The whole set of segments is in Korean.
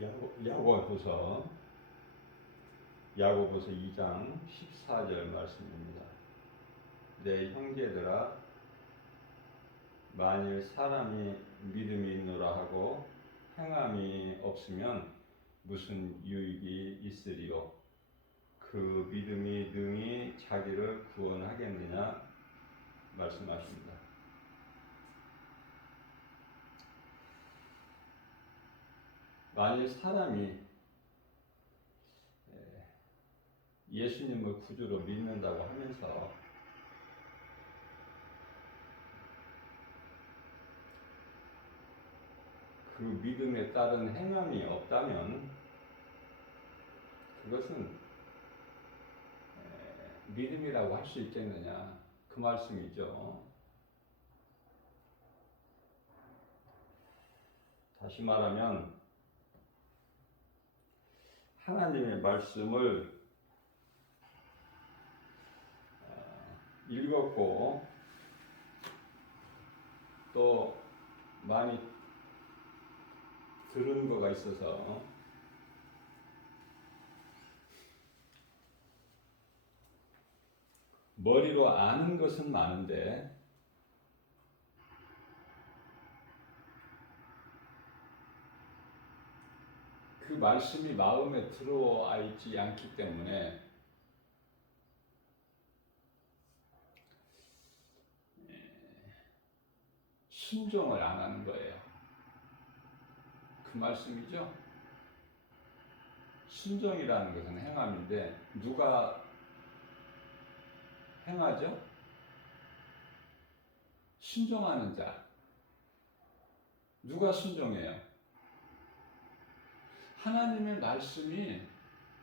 야고보서 2장 14절 말씀입니다. 내 형제들아, 만일 사람이 믿음이 있노라 하고 행함이 없으면 무슨 유익이 있으리요? 그 믿음이 능히 자기를 구원하겠느냐 말씀하십니다. 만일 사람이 예수님을 구주로 믿는다고 하면서 그 믿음에 따른 행함이 없다면 그것은 믿음이라고 할 수 있겠느냐, 그 말씀이죠. 다시 말하면 하나님의 말씀을 읽었고 또 많이 들은 거가 있어서 머리로 아는 것은 많은데 그 말씀이 마음에 들어와 있지 않기 때문에 순종을 안 하는 거예요. 그 말씀이죠. 순종이라는 것은 행함인데 누가 행하죠? 순종하는 자. 누가 순종해요? 하나님의 말씀이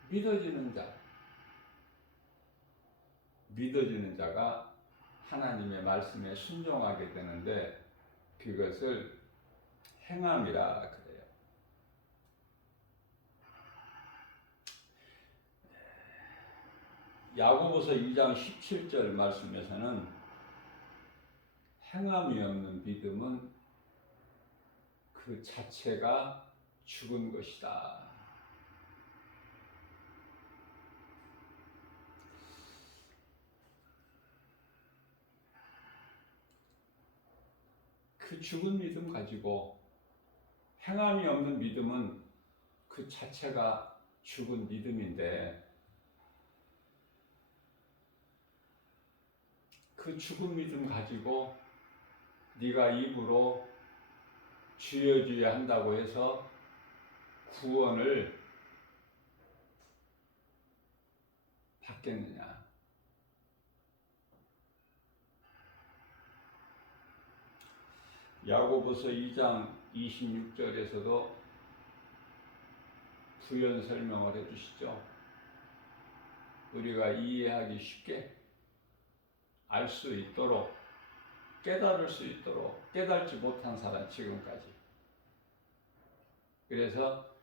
믿어지는 자. 믿어지는 자가 하나님의 말씀에 순종하게 되는데 그것을 행함이라 그래요. 야고보서 2장 17절 말씀에서는 행함이 없는 믿음은 그 자체가 죽은 것이다. 그 죽은 믿음 가지고 행함이 없는 믿음은 그 자체가 죽은 믿음인데 그 죽은 믿음 가지고 네가 입으로 주여 주여 한다고 해서 구원을 받겠느냐? 야고보서 2장 26절에서도 부연 설명을 해주시죠. 우리가 이해하기 쉽게 알 수 있도록, 깨달을 수 있도록 깨달지 못한 사람 지금까지. 그래서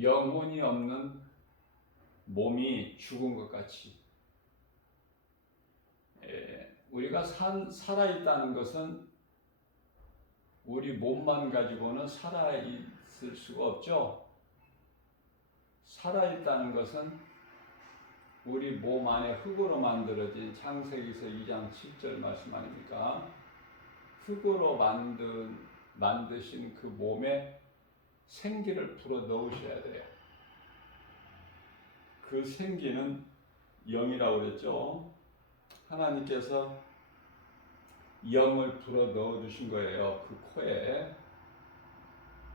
영혼이 없는 몸이 죽은 것 같이 우리가 살아있다는 것은 우리 몸만 가지고는 살아있을 수가 없죠. 살아있다는 것은 우리 몸 안에 흙으로 만들어진 창세기서 2장 7절 말씀 아닙니까? 흙으로 만드신 그 몸에 생기를 불어 넣으셔야 돼요. 그 생기는 영이라고 그랬죠. 하나님께서 영을 불어 넣어 주신 거예요. 그 코에.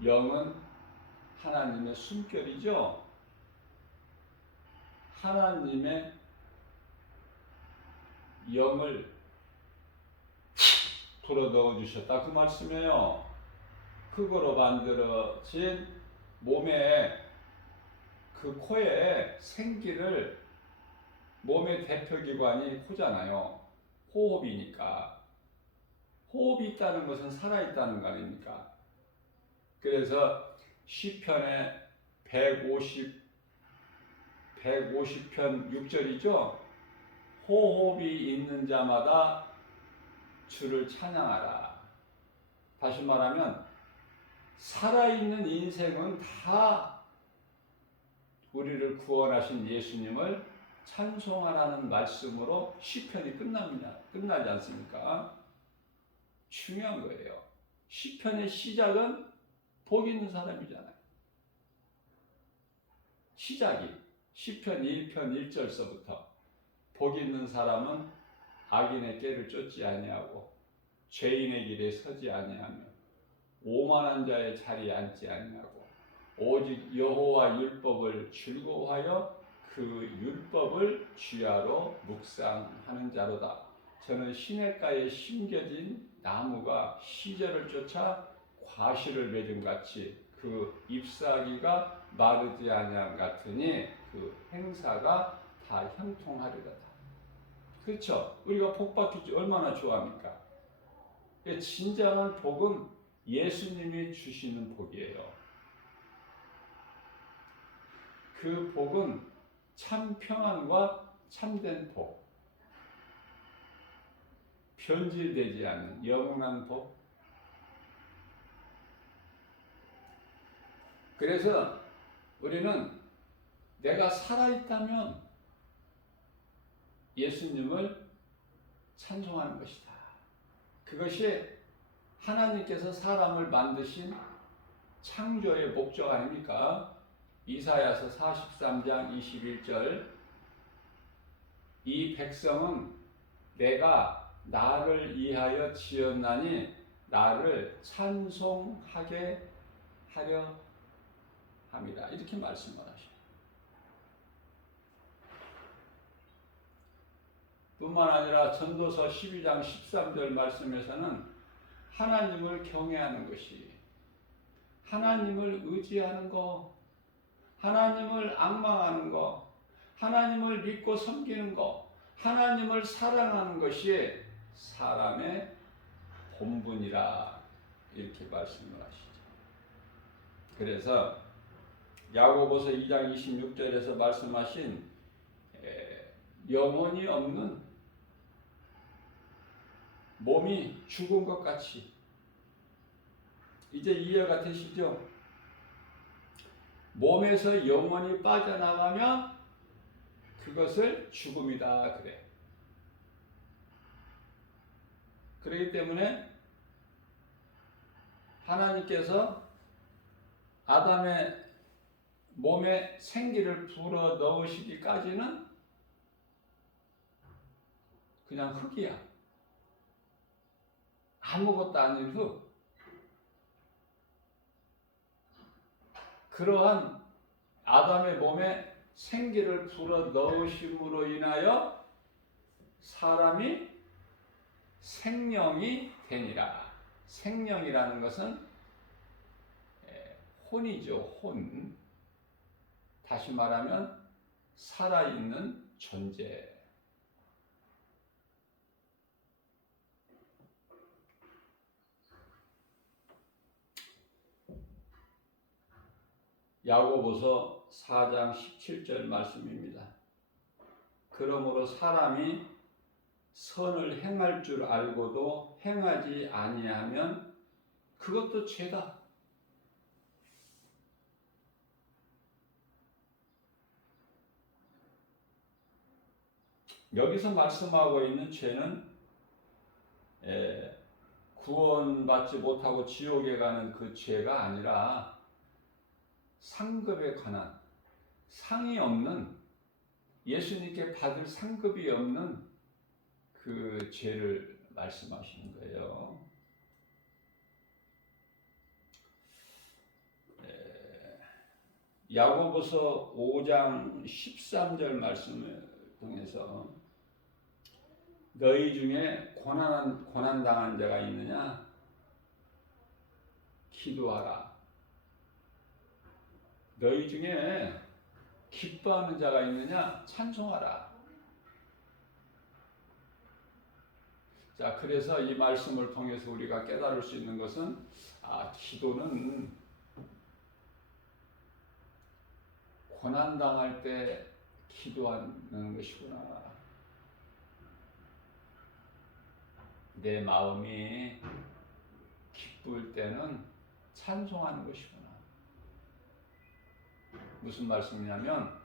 영은 하나님의 숨결이죠. 하나님의 영을 불어 넣어 주셨다 그 말씀이에요. 흙으로 만들어진 몸에 그 코에 생기를, 몸의 대표기관이 코잖아요. 호흡이니까. 호흡이 있다는 것은 살아있다는 거 아닙니까? 그래서 시편의 150편 6절이죠. 호흡이 있는 자마다 주를 찬양하라. 다시 말하면 살아있는 인생은 다 우리를 구원하신 예수님을 찬송하라는 말씀으로 시편이 끝나지 않습니까? 중요한 거예요. 시편의 시작은 복 있는 사람이잖아요. 시작이 시편 1편 1절서부터 복 있는 사람은 악인의 꾀를 쫓지 아니하고 죄인의 길에 서지 아니하며 오만한 자의 자리에 앉지 아니하고 오직 여호와 율법을 즐거워하여 그 율법을 주야로 묵상하는 자로다. 저는 시냇가에 심겨진 나무가 시절을 쫓아 과실을 맺은 같이 그 잎사귀가 마르지 아니함 같으니 그 행사가 다 형통하리로다. 그렇죠? 우리가 복 받기 얼마나 좋아합니까? 진정한 복은 예수님이 주시는 복이에요. 그 복은 참 평안과 참된 복, 변질되지 않는 영원한 복. 그래서 우리는 내가 살아있다면 예수님을 찬송하는 것이다. 그것이 하나님께서 사람을 만드신 창조의 목적 아닙니까? 이사야서 43장 21절 이 백성은 내가 나를 위하여 지었나니 나를 찬송하게 하려 합니다. 이렇게 말씀을 하셔요. 뿐만 아니라 전도서 12장 13절 말씀에서는 하나님을 경외하는 것이, 하나님을 의지하는 거, 하나님을 앙망하는 거, 하나님을 믿고 섬기는 거, 하나님을 사랑하는 것이 사람의 본분이라 이렇게 말씀을 하시죠. 그래서 야고보서 2장 26절에서 말씀하신 영혼이 없는 몸이 죽은 것 같이, 이제 이해가 되시죠? 몸에서 영혼이 빠져나가면 그것을 죽음이다 그래. 그렇기 때문에 하나님께서 아담의 몸에 생기를 불어 넣으시기까지는 그냥 흙이야. 아무것도 아닌 흙. 그러한 아담의 몸에 생기를 불어 넣으심으로 인하여 사람이 생명이 되니라. 생명이라는 것은 혼이죠, 혼. 다시 말하면 살아있는 존재. 야고보서 4장 17절 말씀입니다. 그러므로 사람이 선을 행할 줄 알고도 행하지 아니하면 그것도 죄다. 여기서 말씀하고 있는 죄는 구원받지 못하고 지옥에 가는 그 죄가 아니라 상급에 관한, 상이 없는, 예수님께 받을 상급이 없는 그 죄를 말씀하시는 거예요. 야고보서 5장 13절 말씀을 통해서 너희 중에 고난당한 자가 있느냐? 기도하라. 너희 중에 기뻐하는 자가 있느냐? 찬송하라. 자, 그래서 이 말씀을 통해서 우리가 깨달을 수 있는 것은 기도는 고난당할 때 기도하는 것이구나. 내 마음이 기쁠 때는 찬송하는 것이구나. 무슨 말씀이냐면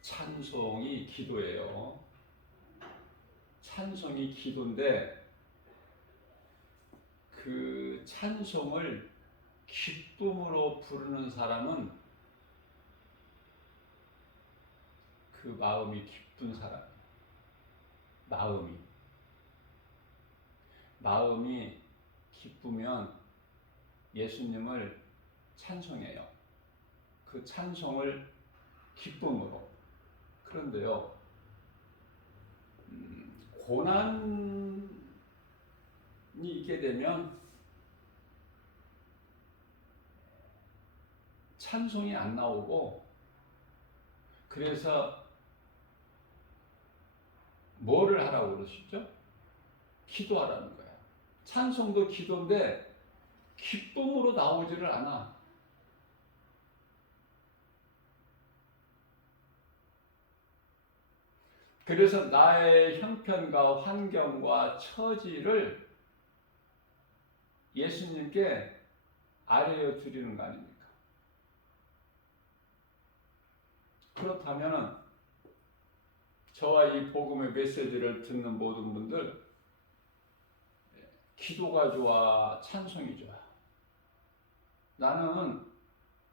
찬송이 기도예요. 찬송이 기도인데 그 찬송을 기쁨으로 부르는 사람은 그 마음이 기쁜 사람. 마음이 기쁘면 예수님을 찬송해요. 그 찬송을 기쁨으로. 그런데요, 고난이 있게 되면 찬송이 안 나오고, 그래서 뭐를 하라고 그러시죠? 기도하라는 거예요. 찬송도 기도인데 기쁨으로 나오지를 않아. 그래서 나의 형편과 환경과 처지를 예수님께 아뢰어 드리는 거 아닙니까? 그렇다면 저와 이 복음의 메시지를 듣는 모든 분들, 기도가 좋아, 찬송이 좋아? 나는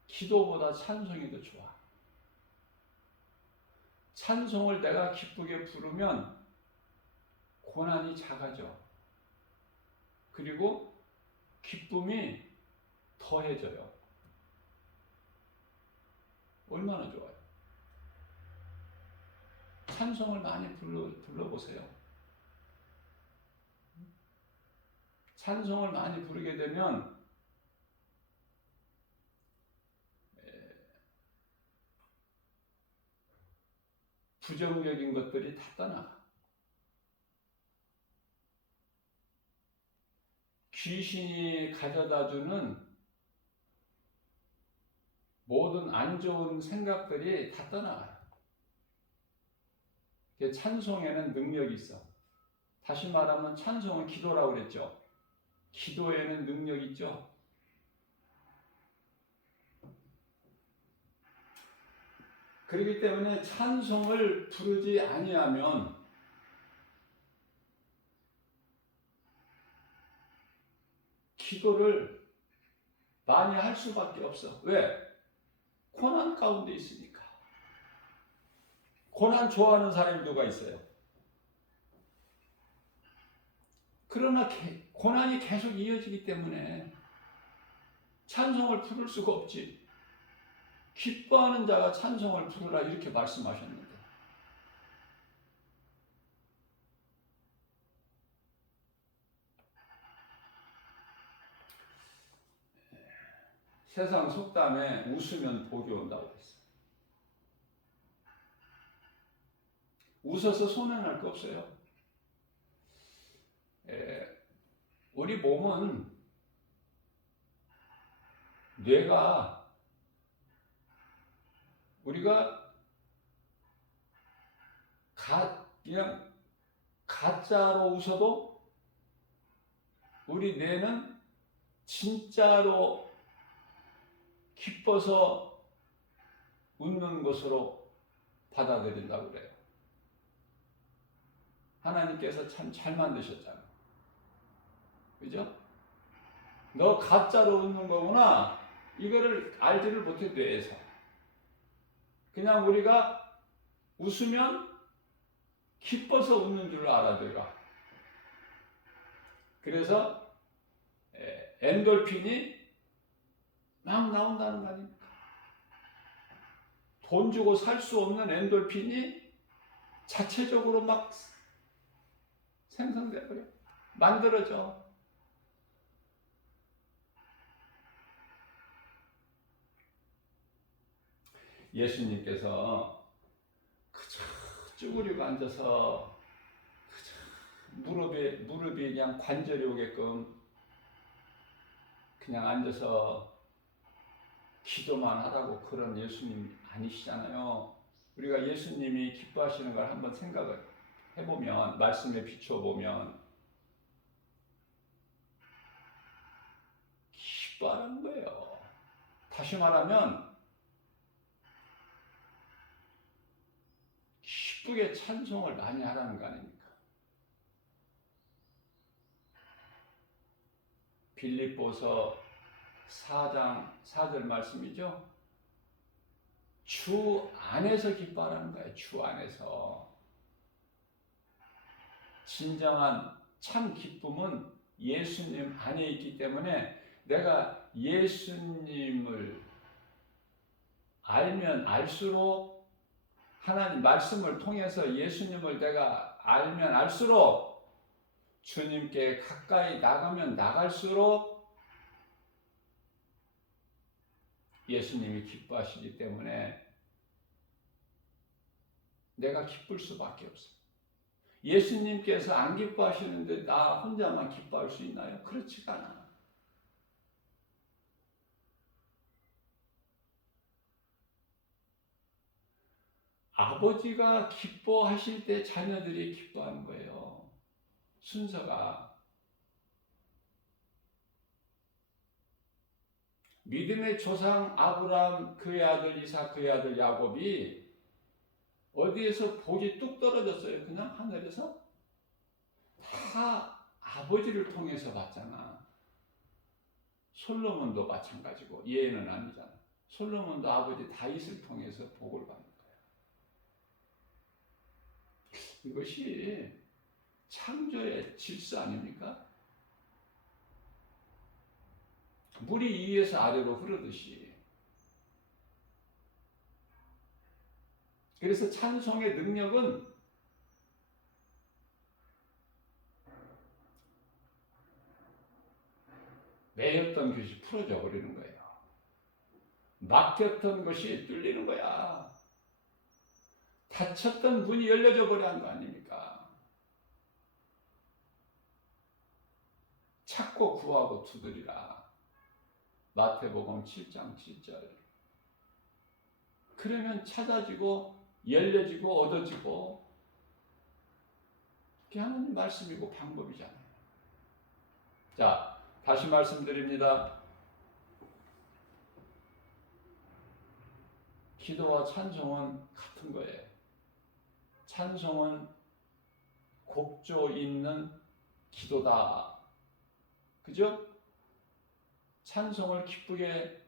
기도보다 찬송이 더 좋아. 찬송을 내가 기쁘게 부르면 고난이 작아져. 그리고 기쁨이 더해져요. 얼마나 좋아요. 찬송을 많이 불러보세요. 찬송을 많이 부르게 되면 부정적인 것들이 다 떠나가. 귀신이 가져다주는 모든 안 좋은 생각들이 다 떠나가요. 찬송에는 능력이 있어. 다시 말하면 찬송은 기도라고 그랬죠. 기도에는 능력이 있죠. 그렇기 때문에 찬송을 부르지 아니하면 기도를 많이 할 수밖에 없어. 왜? 고난 가운데 있으니까. 고난 좋아하는 사람이 누가 있어요? 그러나 고난이 계속 이어지기 때문에 찬송을 부를 수가 없지. 기뻐하는 자가 찬송을 부르라 이렇게 말씀하셨는데, 세상 속담에 웃으면 복이 온다고 했어요. 웃어서 손해날 거 없어요. 우리 몸은 뇌가 우리가 그냥 가짜로 웃어도 우리 뇌는 진짜로 기뻐서 웃는 것으로 받아들인다고 그래요. 하나님께서 참 잘 만드셨잖아요. 그죠? 너 가짜로 웃는 거구나. 이거를 알지를 못해, 뇌에서. 그냥 우리가 웃으면 기뻐서 웃는 줄 알아, 뇌가. 그래서 엔돌핀이 막 나온다는 거 아닙니까? 돈 주고 살 수 없는 엔돌핀이 자체적으로 막 생성돼버려. 만들어져. 예수님께서 그저 쭈그리고 앉아서 그저 무릎이 그냥 관절이 오게끔 그냥 앉아서 기도만 하라고 그런 예수님 아니시잖아요. 우리가 예수님이 기뻐하시는 걸 한번 생각을 해보면, 말씀에 비춰보면 다시 말하면 기쁘게 찬송을 많이 하라는 거 아닙니까? 빌립보서 4장 4절 말씀이죠. 주 안에서 기뻐하라는 거예요. 주 안에서. 진정한 참 기쁨은 예수님 안에 있기 때문에 내가 예수님을 알면 알수록, 하나님 말씀을 통해서 예수님을 내가 알면 알수록, 주님께 가까이 나가면 나갈수록 예수님이 기뻐하시기 때문에 내가 기쁠 수밖에 없어요. 예수님께서 안 기뻐하시는데 나 혼자만 기뻐할 수 있나요? 그렇지가 않아. 아버지가 기뻐하실 때 자녀들이 기뻐하는 거예요. 순서가. 믿음의 조상 아브라함, 그의 아들 이삭, 그의 아들 야곱이 어디에서 복이 뚝 떨어졌어요? 그냥 하늘에서? 다 아버지를 통해서 받잖아. 솔로몬도 마찬가지고, 얘는 아니잖아. 솔로몬도 아버지 다윗을 통해서 복을 받는 거야. 이것이 창조의 질서 아닙니까? 물이 위에서 아래로 흐르듯이. 그래서 찬송의 능력은 매였던 것이 풀어져 버리는 거예요. 막혔던 것이 뚫리는 거야. 닫혔던 문이 열려져 버린 거 아닙니까? 찾고 구하고 두드리라. 마태복음 7장 7절. 그러면 찾아지고 열려지고 얻어지고, 그게 하나님 말씀이고 방법이잖아요. 자, 다시 말씀드립니다. 기도와 찬송은 같은 거예요. 찬송은 곡조 있는 기도다. 그죠? 찬송을 기쁘게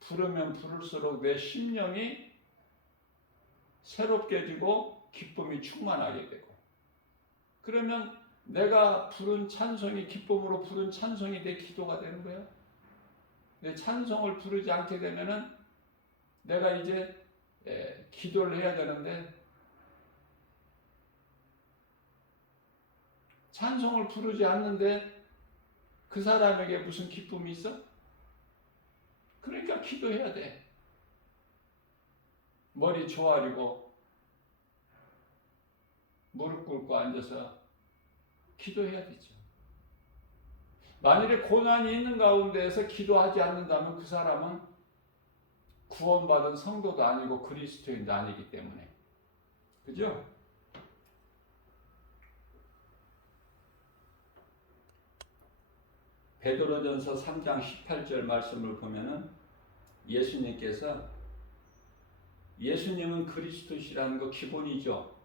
부르면 부를수록 내 심령이 새롭게지고 기쁨이 충만하게 되고, 그러면 내가 부른 찬송이, 기쁨으로 부른 찬송이 내 기도가 되는 거예요. 내 찬송을 부르지 않게 되면은 내가 이제 기도를 해야 되는데, 찬송을 부르지 않는데 그 사람에게 무슨 기쁨이 있어? 그러니까 기도해야 돼. 머리 조아리고 무릎 꿇고 앉아서 기도해야 되죠. 만일에 고난이 있는 가운데에서 기도하지 않는다면 그 사람은 구원받은 성도도 아니고 그리스도인도 아니기 때문에. 그죠? 베드로전서 3장 18절 말씀을 보면은 예수님은 그리스도시라는 거 기본이죠.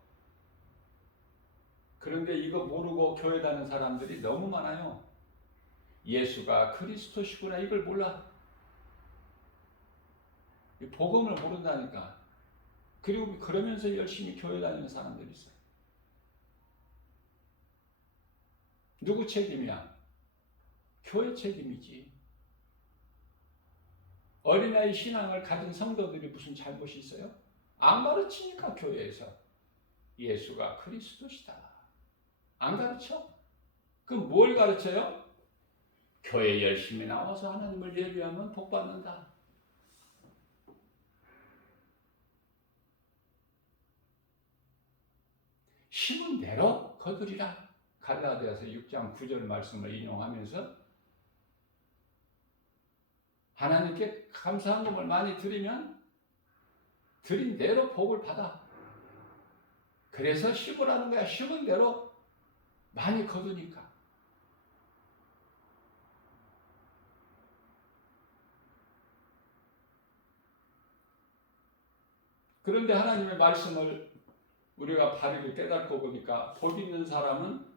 그런데 이거 모르고 교회 다니는 사람들이 너무 많아요. 예수가 그리스도시구나, 이걸 몰라. 복음을 모른다니까. 그리고 그러면서 열심히 교회 다니는 사람들이 있어요. 누구 책임이야? 교회 책임이지. 어린아이 신앙을 가진 성도들이 무슨 잘못이 있어요? 안 가르치니까 교회에서 예수가 그리스도시다. 안 가르쳐? 그럼 뭘 가르쳐요? 교회 열심히 나와서 하나님을 예배하면 복 받는다. 심은 대로 거두리라. 갈라디아서 6장 9절 말씀을 인용하면서 하나님께 감사한 것을 많이 드리면 드린 대로 복을 받아. 그래서 심으라는 거야. 심은 대로 많이 거두니까. 그런데 하나님의 말씀을 우리가 바르게 깨닫고 보니까 복 있는 사람은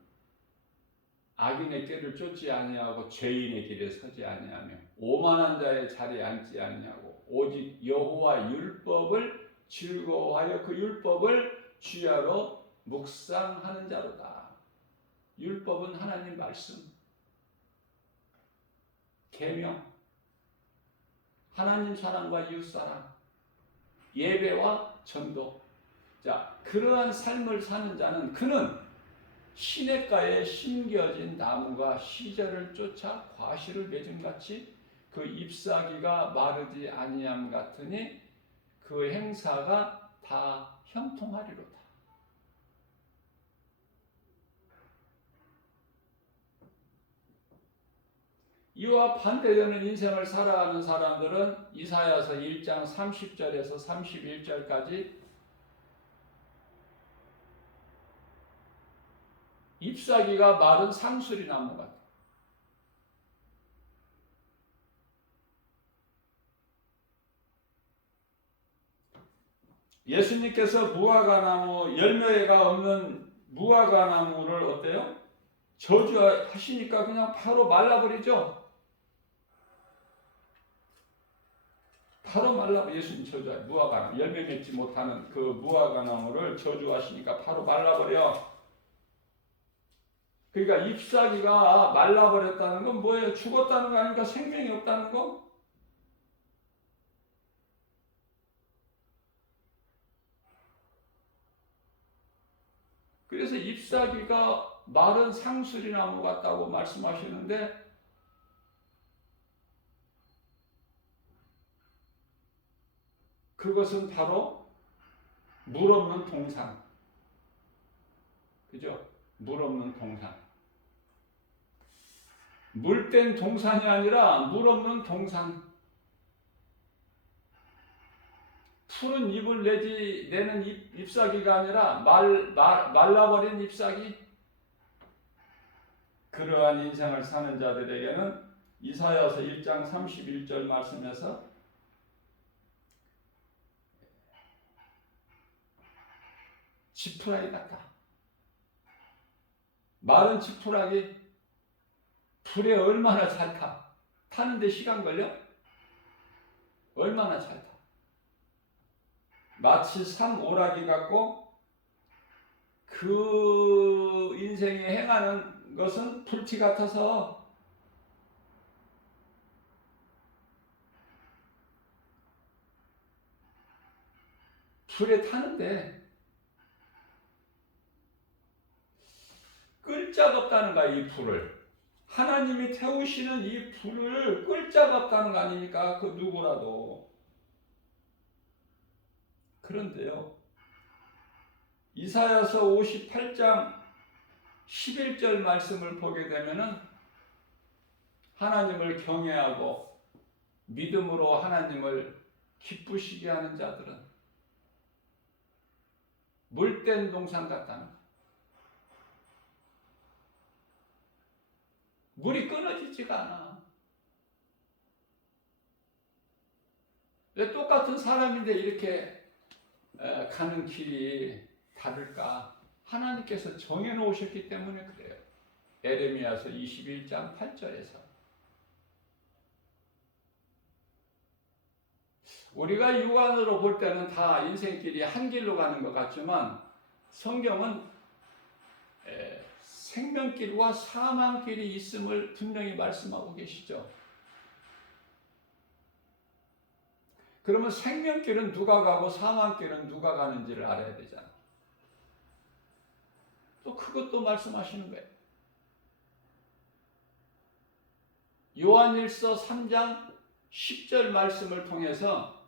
악인의 꾀를 쫓지 아니하고 죄인의 길에 서지 아니하며 오만한 자의 자리에 앉지 아니하고 오직 여호와 율법을 즐거워하여 그 율법을 주야로 묵상하는 자로다. 율법은 하나님 말씀, 계명, 하나님 사랑과 이웃 사랑, 예배와 전도. 자, 그러한 삶을 사는 자는 그는 시냇가에 심겨진 나무가 시절을 쫓아 과실을 맺음 같이 그 잎사귀가 마르지 아니함 같으니 그 행사가 다 형통하리로다. 이와 반대되는 인생을 살아가는 사람들은 이사야서 1장 30절에서 31절까지 잎사귀가 마른 상수리 나무 같아. 예수님께서 무화과나무, 열매가 없는 무화과나무를 어때요? 저주하시니까 그냥 바로 말라버리죠. 바로 예수님 저주해. 무화과 열매 맺지 못하는 그 무화과나무를 저주하시니까 바로 말라버려. 그러니까 잎사귀가 말라버렸다는 건 뭐예요? 죽었다는 거 아닙니까? 생명이 없다는 거? 그래서 잎사귀가 마른 상수리나무 같다고 말씀하시는데 그것은 바로 물 없는 동산. 그죠? 물 없는 동산. 물된 동산이 아니라 물 없는 동산. 푸른 잎을 내는 잎사귀가 아니라 말라버린 잎사귀. 그러한 인생을 사는 자들에게는 이사야서 1장 31절 말씀에서 지푸라기 같다. 마른 지푸라기 불에 얼마나 잘 타? 타는데 시간 걸려? 얼마나 잘 타? 마치 산오라기 같고 그 인생에 행하는 것은 불티 같아서 불에 타는데 끌 자가 없다는 거야. 이 불을 하나님이 태우시는 이 불을 끌 자가 없다는 거 아닙니까? 그 누구라도. 그런데요, 이사야서 58장 11절 말씀을 보게 되면은 하나님을 경외하고 믿음으로 하나님을 기쁘시게 하는 자들은 물된 동산 같다는 거예요. 물이 끊어지지가 않아. 왜 똑같은 사람인데 이렇게 가는 길이 다를까? 하나님께서 정해놓으셨기 때문에 그래요. 에레미야서 21장 8절에서 우리가 육안으로 볼 때는 다 인생길이 한 길로 가는 것 같지만 성경은 생명길과 사망길이 있음을 분명히 말씀하고 계시죠. 그러면 생명길은 누가 가고 사망길은 누가 가는지를 알아야 되잖아. 또 그것도 말씀하시는 거예요. 요한일서 3장 10절 말씀을 통해서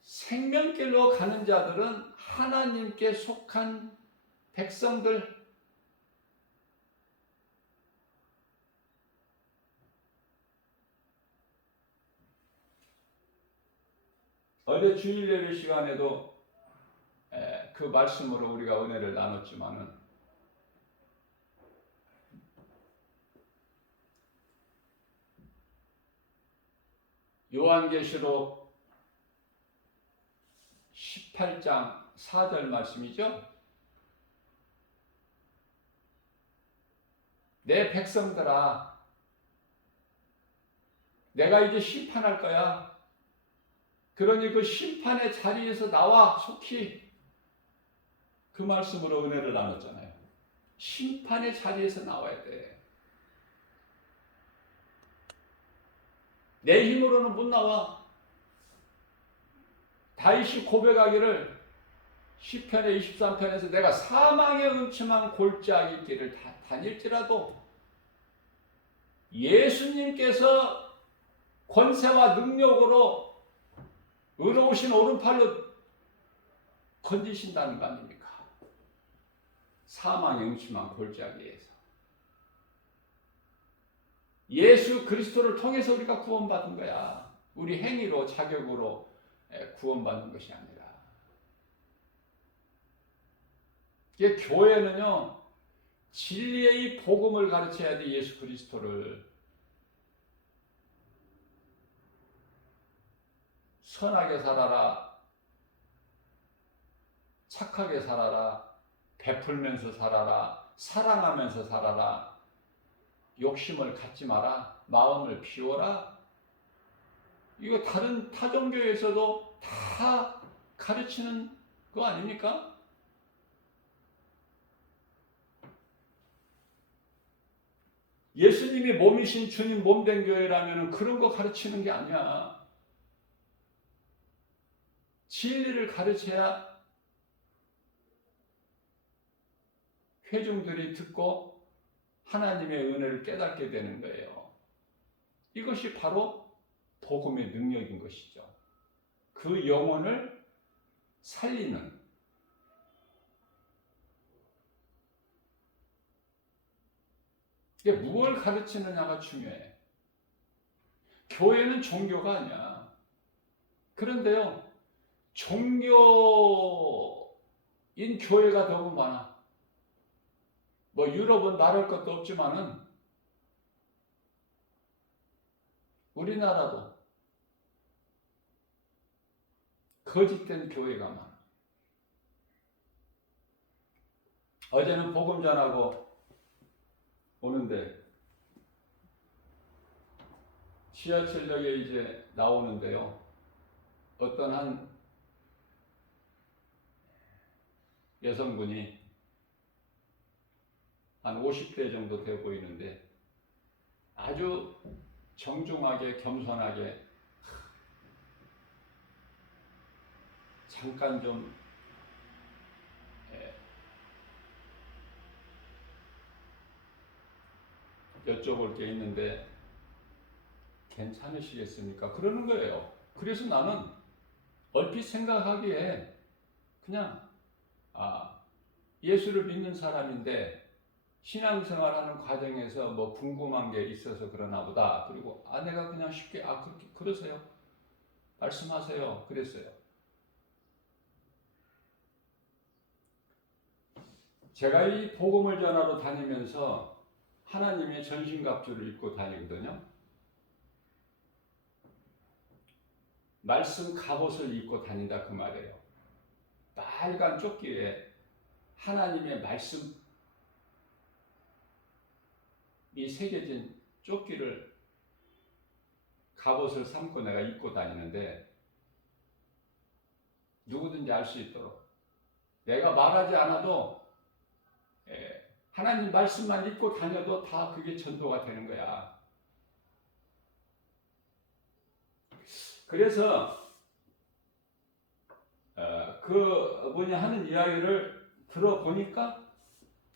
생명길로 가는 자들은 하나님께 속한 백성들, 어제 주일 예배 시간에도 그 말씀으로 우리가 은혜를 나눴지만은 요한계시록 18장 4절 말씀이죠. 내 백성들아, 내가 이제 심판할 거야. 그러니 그 심판의 자리에서 나와 속히. 그 말씀으로 은혜를 나눴잖아요. 심판의 자리에서 나와야 돼. 내 힘으로는 못 나와. 다윗이 고백하기를 시편의 23편에서 내가 사망의 음침한 골짜기 길을 다닐지라도 예수님께서 권세와 능력으로 의로우신 오른팔로 건지신다는 거 아닙니까? 사망의 음침한 골짜기에서 예수 그리스도를 통해서 우리가 구원받은 거야. 우리 행위로 자격으로 구원받는 것이 아니라. 이게 교회는요, 진리의 복음을 가르쳐야 돼. 예수 그리스도를. 선하게 살아라, 착하게 살아라, 베풀면서 살아라, 사랑하면서 살아라, 욕심을 갖지 마라, 마음을 비워라. 이거 다른 타종교에서도 다 가르치는 거 아닙니까? 예수님이 몸이신 주님 몸된 교회라면 그런 거 가르치는 게 아니야. 진리를 가르쳐야 회중들이 듣고 하나님의 은혜를 깨닫게 되는 거예요. 이것이 바로 복음의 능력인 것이죠. 그 영혼을 살리는. 이게 무엇을 가르치느냐가 중요해. 교회는 종교가 아니야. 그런데요, 종교인 교회가 너무 많아. 뭐 유럽은 말할 것도 없지만은 우리나라도 거짓된 교회가 많아. 어제는 복음 전하고 오는데 지하철역에 이제 나오는데요, 어떤 한 여성분이 한 50대 정도 돼 보이는데 아주 정중하게 겸손하게 잠깐 좀 여쭤볼 게 있는데 괜찮으시겠습니까? 그러는 거예요. 그래서 나는 얼핏 생각하기에 그냥 예수를 믿는 사람인데 신앙생활하는 과정에서 뭐 궁금한 게 있어서 그러나 보다. 그리고 내가 그냥 쉽게 그렇게 그러세요? 말씀하세요. 그랬어요. 제가 이 복음을 전하러 다니면서 하나님의 전신갑주를 입고 다니거든요. 말씀 갑옷을 입고 다닌다 그 말이에요. 빨간 조끼에 하나님의 말씀이 새겨진 조끼를 갑옷을 삼고 내가 입고 다니는데 누구든지 알 수 있도록 내가 말하지 않아도 하나님 말씀만 입고 다녀도 다 그게 전도가 되는 거야. 그래서 그분이 하는 이야기를 들어보니까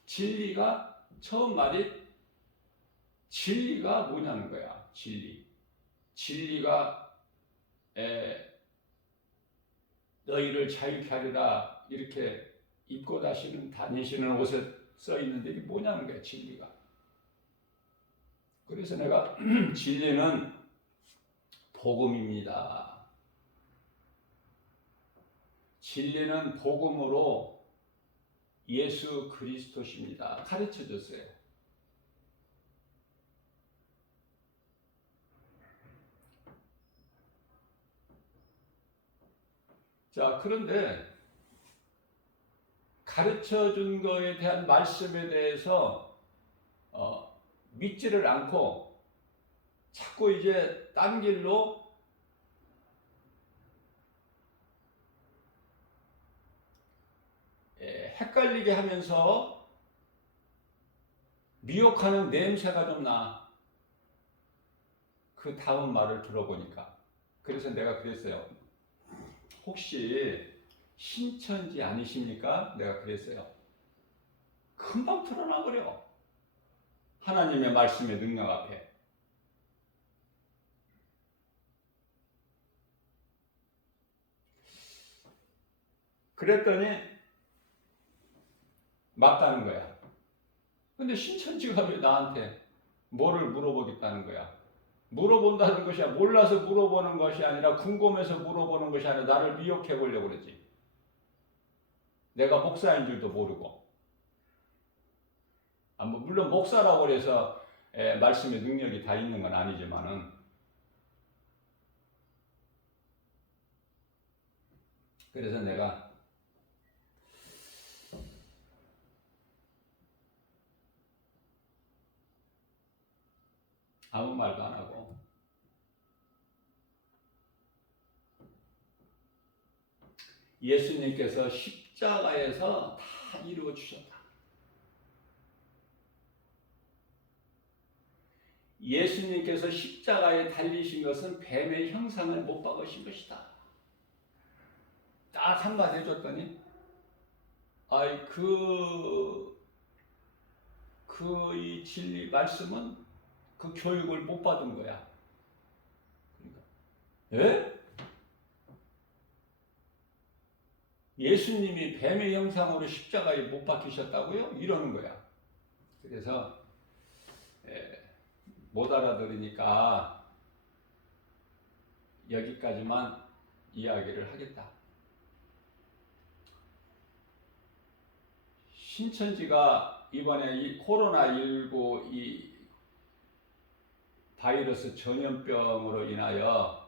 진리가 처음 말이 진리가 뭐냐는 거야. 진리가 너희를 자유케 하리라 이렇게 입고 다니시는 옷에 써 있는데 이게 뭐냐는 거야. 진리가. 그래서 내가 진리는 복음입니다. 진리는 복음으로 예수 그리스도십니다. 가르쳐 줬어요. 자, 그런데 가르쳐 준 거에 대한 말씀에 대해서 믿지를 않고 자꾸 이제 딴 길로 헷갈리게 하면서 미혹하는 냄새가 좀 나. 그 다음 말을 들어보니까. 그래서 내가 그랬어요. 혹시 신천지 아니십니까? 내가 그랬어요. 금방 드러나 버려. 하나님의 말씀의 능력 앞에. 그랬더니 맞다는 거야. 근데 신천지가 왜 나한테 뭐를 물어보겠다는 거야? 물어본다는 것이야. 몰라서 물어보는 것이 아니라 궁금해서 물어보는 것이 아니라 나를 미혹해 보려고 그러지. 내가 목사인 줄도 모르고. 물론 목사라고 해서 말씀의 능력이 다 있는 건 아니지만은 그래서 내가 아무 말도 안 하고 예수님께서 십자가에서 다 이루어 주셨다. 예수님께서 십자가에 달리신 것은 뱀의 형상을 못 박으신 것이다. 딱 한마디 해줬더니 아이 이 진리 말씀은 그 교육을 못 받은 거야. 그러니까 예? 예수님이 뱀의 형상으로 십자가에 못 박히셨다고요? 이러는 거야. 그래서 못 알아들으니까 여기까지만 이야기를 하겠다. 신천지가 이번에 이 코로나19 이 바이러스 전염병으로 인하여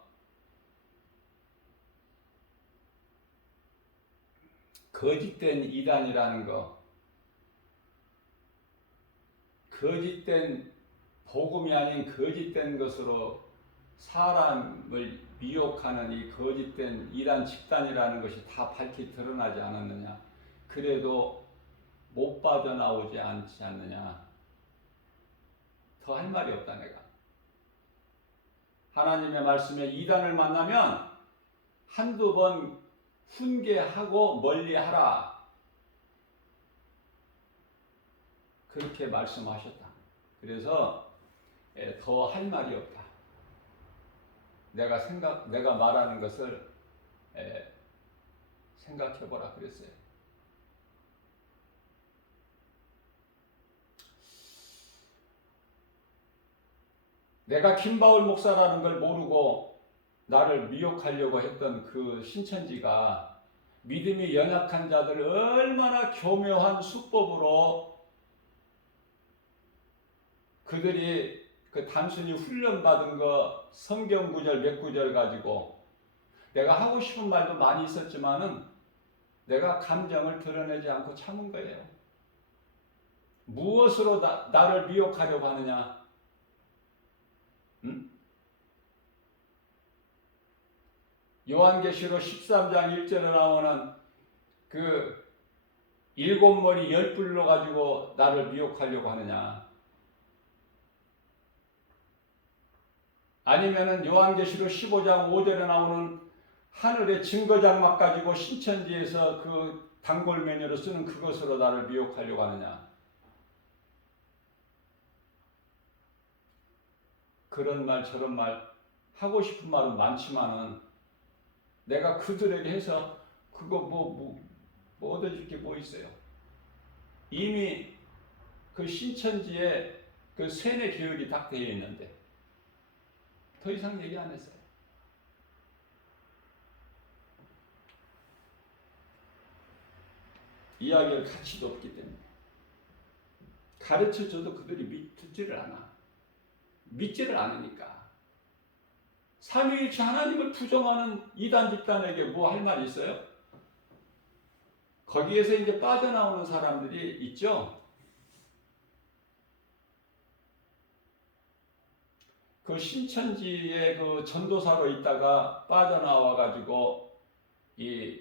거짓된 이단이라는 거, 거짓된 복음이 아닌 거짓된 것으로 사람을 미혹하는 이 거짓된 이단 집단이라는 것이 다 밝히 드러나지 않았느냐. 그래도 못 빠져나오지 않지 않느냐. 더 할 말이 없다 내가. 하나님의 말씀에 이단을 만나면 한두 번 훈계하고 멀리하라. 그렇게 말씀하셨다. 그래서 더 할 말이 없다. 내가 말하는 것을 생각해보라 그랬어요. 내가 김바울 목사라는 걸 모르고 나를 미혹하려고 했던 그 신천지가 믿음이 연약한 자들을 얼마나 교묘한 수법으로 그들이 그 단순히 훈련받은 거 성경 구절 몇 구절 가지고 내가 하고 싶은 말도 많이 있었지만은 내가 감정을 드러내지 않고 참은 거예요. 무엇으로 나를 미혹하려고 하느냐? 요한계시록 13장 1절에 나오는 그 일곱 머리 열 뿔로 가지고 나를 미혹하려고 하느냐? 아니면은 요한계시록 15장 5절에 나오는 하늘의 증거장막 가지고 신천지에서 그 단골 메뉴로 쓰는 그것으로 나를 미혹하려고 하느냐? 그런 말 저런 말 하고 싶은 말은 많지만은 내가 그들에게 해서 그거 뭐 얻어질 게 뭐 있어요? 이미 그 신천지에 그 세뇌 교육이 딱 되어 있는데 더 이상 얘기 안 했어요. 이야기할 가치도 없기 때문에 가르쳐줘도 그들이 듣지를 않아. 믿지를 않으니까. 삼위일체 하나님을 부정하는 이단 집단에게 뭐 할 말이 있어요? 거기에서 이제 빠져나오는 사람들이 있죠. 그 신천지의 그 전도사로 있다가 빠져나와 가지고 이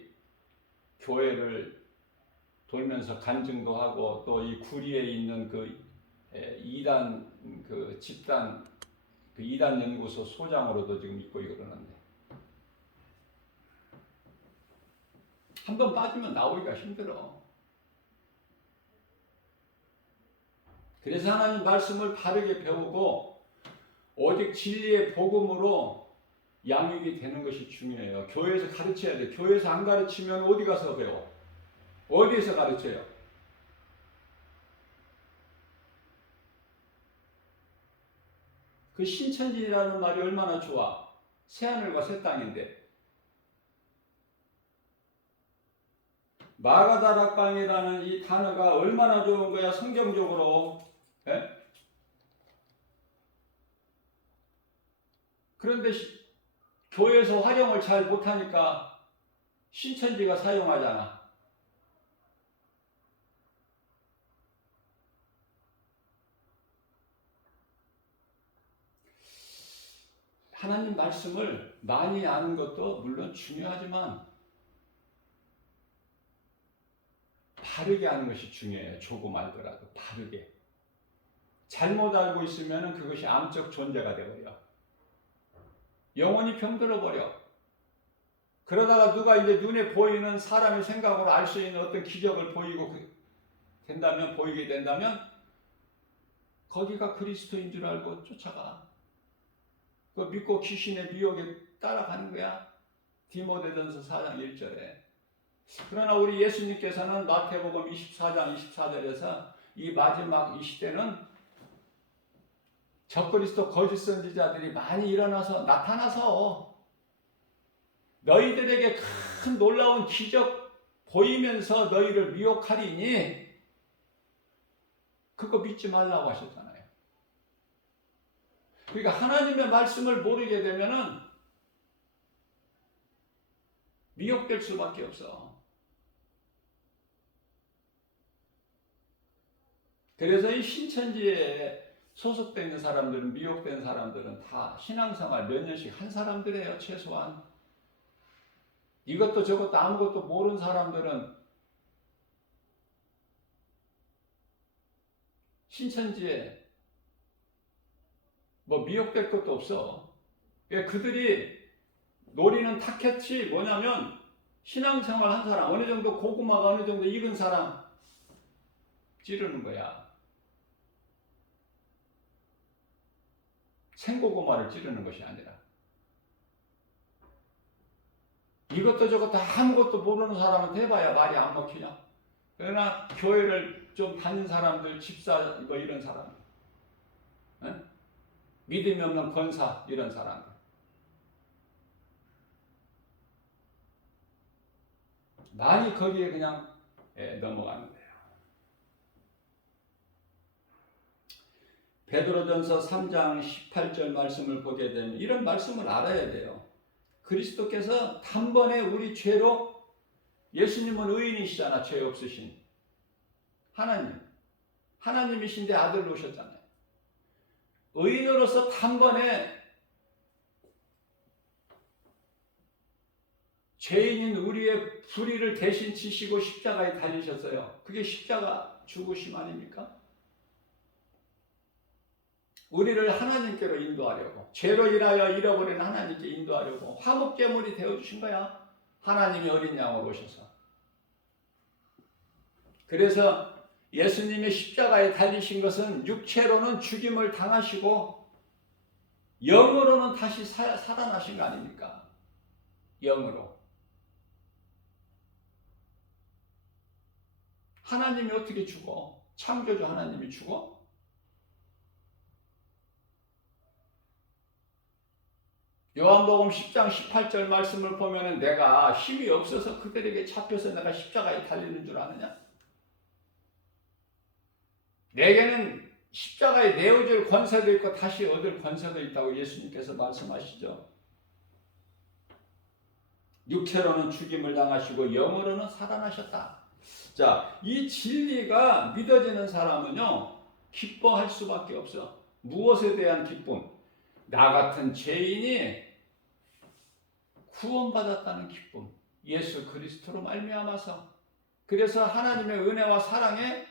교회를 돌면서 간증도 하고 또 이 구리에 있는 그 이단 그 집단 그 이단 연구소 소장으로도 지금 있고 그러는데 한번 빠지면 나오기가 힘들어. 그래서 하나님 말씀을 바르게 배우고 오직 진리의 복음으로 양육이 되는 것이 중요해요. 교회에서 가르쳐야 돼. 교회에서 안 가르치면 어디 가서 배워? 어디에서 가르쳐요? 그 신천지라는 말이 얼마나 좋아. 새하늘과 새 땅인데. 마가다락방이라는 이 단어가 얼마나 좋은 거야 성경적으로. 예? 그런데 교회에서 활용을 잘 못하니까 신천지가 사용하잖아. 하나님 말씀을 많이 아는 것도 물론 중요하지만 바르게 하는 것이 중요해요. 조금 알더라도 바르게. 잘못 알고 있으면 그것이 암적 존재가 되어버려. 영혼이 병들어버려. 그러다가 누가 이제 눈에 보이는 사람의 생각으로 알 수 있는 어떤 기적을 보이게 된다면 거기가 그리스도인 줄 알고 쫓아가. 그 믿고 귀신의 미혹에 따라가는 거야. 디모데전서 4장 1절에. 그러나 우리 예수님께서는 마태복음 24장 24절에서 이 마지막 이 시대는 적그리스도 거짓 선지자들이 많이 일어나서 나타나서 너희들에게 큰 놀라운 기적 보이면서 너희를 미혹하리니 그거 믿지 말라고 하셨잖아요. 그러니까 하나님의 말씀을 모르게 되면은 미혹될 수밖에 없어. 그래서 이 신천지에 소속되어 있는 사람들은, 미혹된 사람들은 다 신앙생활 몇 년씩 한 사람들이에요. 최소한. 이것도 저것도 아무것도 모르는 사람들은 신천지에 뭐 미혹될 것도 없어. 그들이 노리는 타켓이 뭐냐면 신앙생활 한 사람, 어느 정도 고구마가 어느 정도 익은 사람 찌르는 거야. 생고구마를 찌르는 것이 아니라. 이것도 저것도 아무것도 모르는 사람한테 해봐야 말이 안 먹히냐. 그러나 교회를 좀 다닌 사람들, 집사 뭐 이런 사람들, 믿음이 없는 권사 이런 사람들, 많이 거기에 그냥 넘어가는 거예요. 베드로전서 3장 18절 말씀을 보게 되면 이런 말씀을 알아야 돼요. 그리스도께서 단번에 우리 죄로, 예수님은 의인이시잖아. 죄 없으신 하나님이신데 아들로 오셨잖아요. 의인으로서 단번에 죄인인 우리의 불의를 대신 지시고 십자가에 달리셨어요. 그게 십자가 죽으심 아닙니까? 우리를 하나님께로 인도하려고, 죄로 인하여 잃어버린 하나님께 인도하려고 화목제물이 되어주신 거야. 하나님이 어린 양으로 오셔서. 그래서 예수님의 십자가에 달리신 것은 육체로는 죽임을 당하시고 영으로는 다시 살아나신 거 아닙니까? 영으로. 하나님이 어떻게 죽어? 창조주 하나님이 죽어? 요한복음 10장 18절 말씀을 보면 내가 힘이 없어서 그들에게 잡혀서 내가 십자가에 달리는 줄 아느냐? 내게는 십자가에 내어줄 권세도 있고 다시 얻을 권세도 있다고 예수님께서 말씀하시죠. 육체로는 죽임을 당하시고 영으로는 살아나셨다. 자, 이 진리가 믿어지는 사람은요, 기뻐할 수밖에 없어. 무엇에 대한 기쁨? 나 같은 죄인이 구원받았다는 기쁨. 예수 그리스도로 말미암아서. 그래서 하나님의 은혜와 사랑에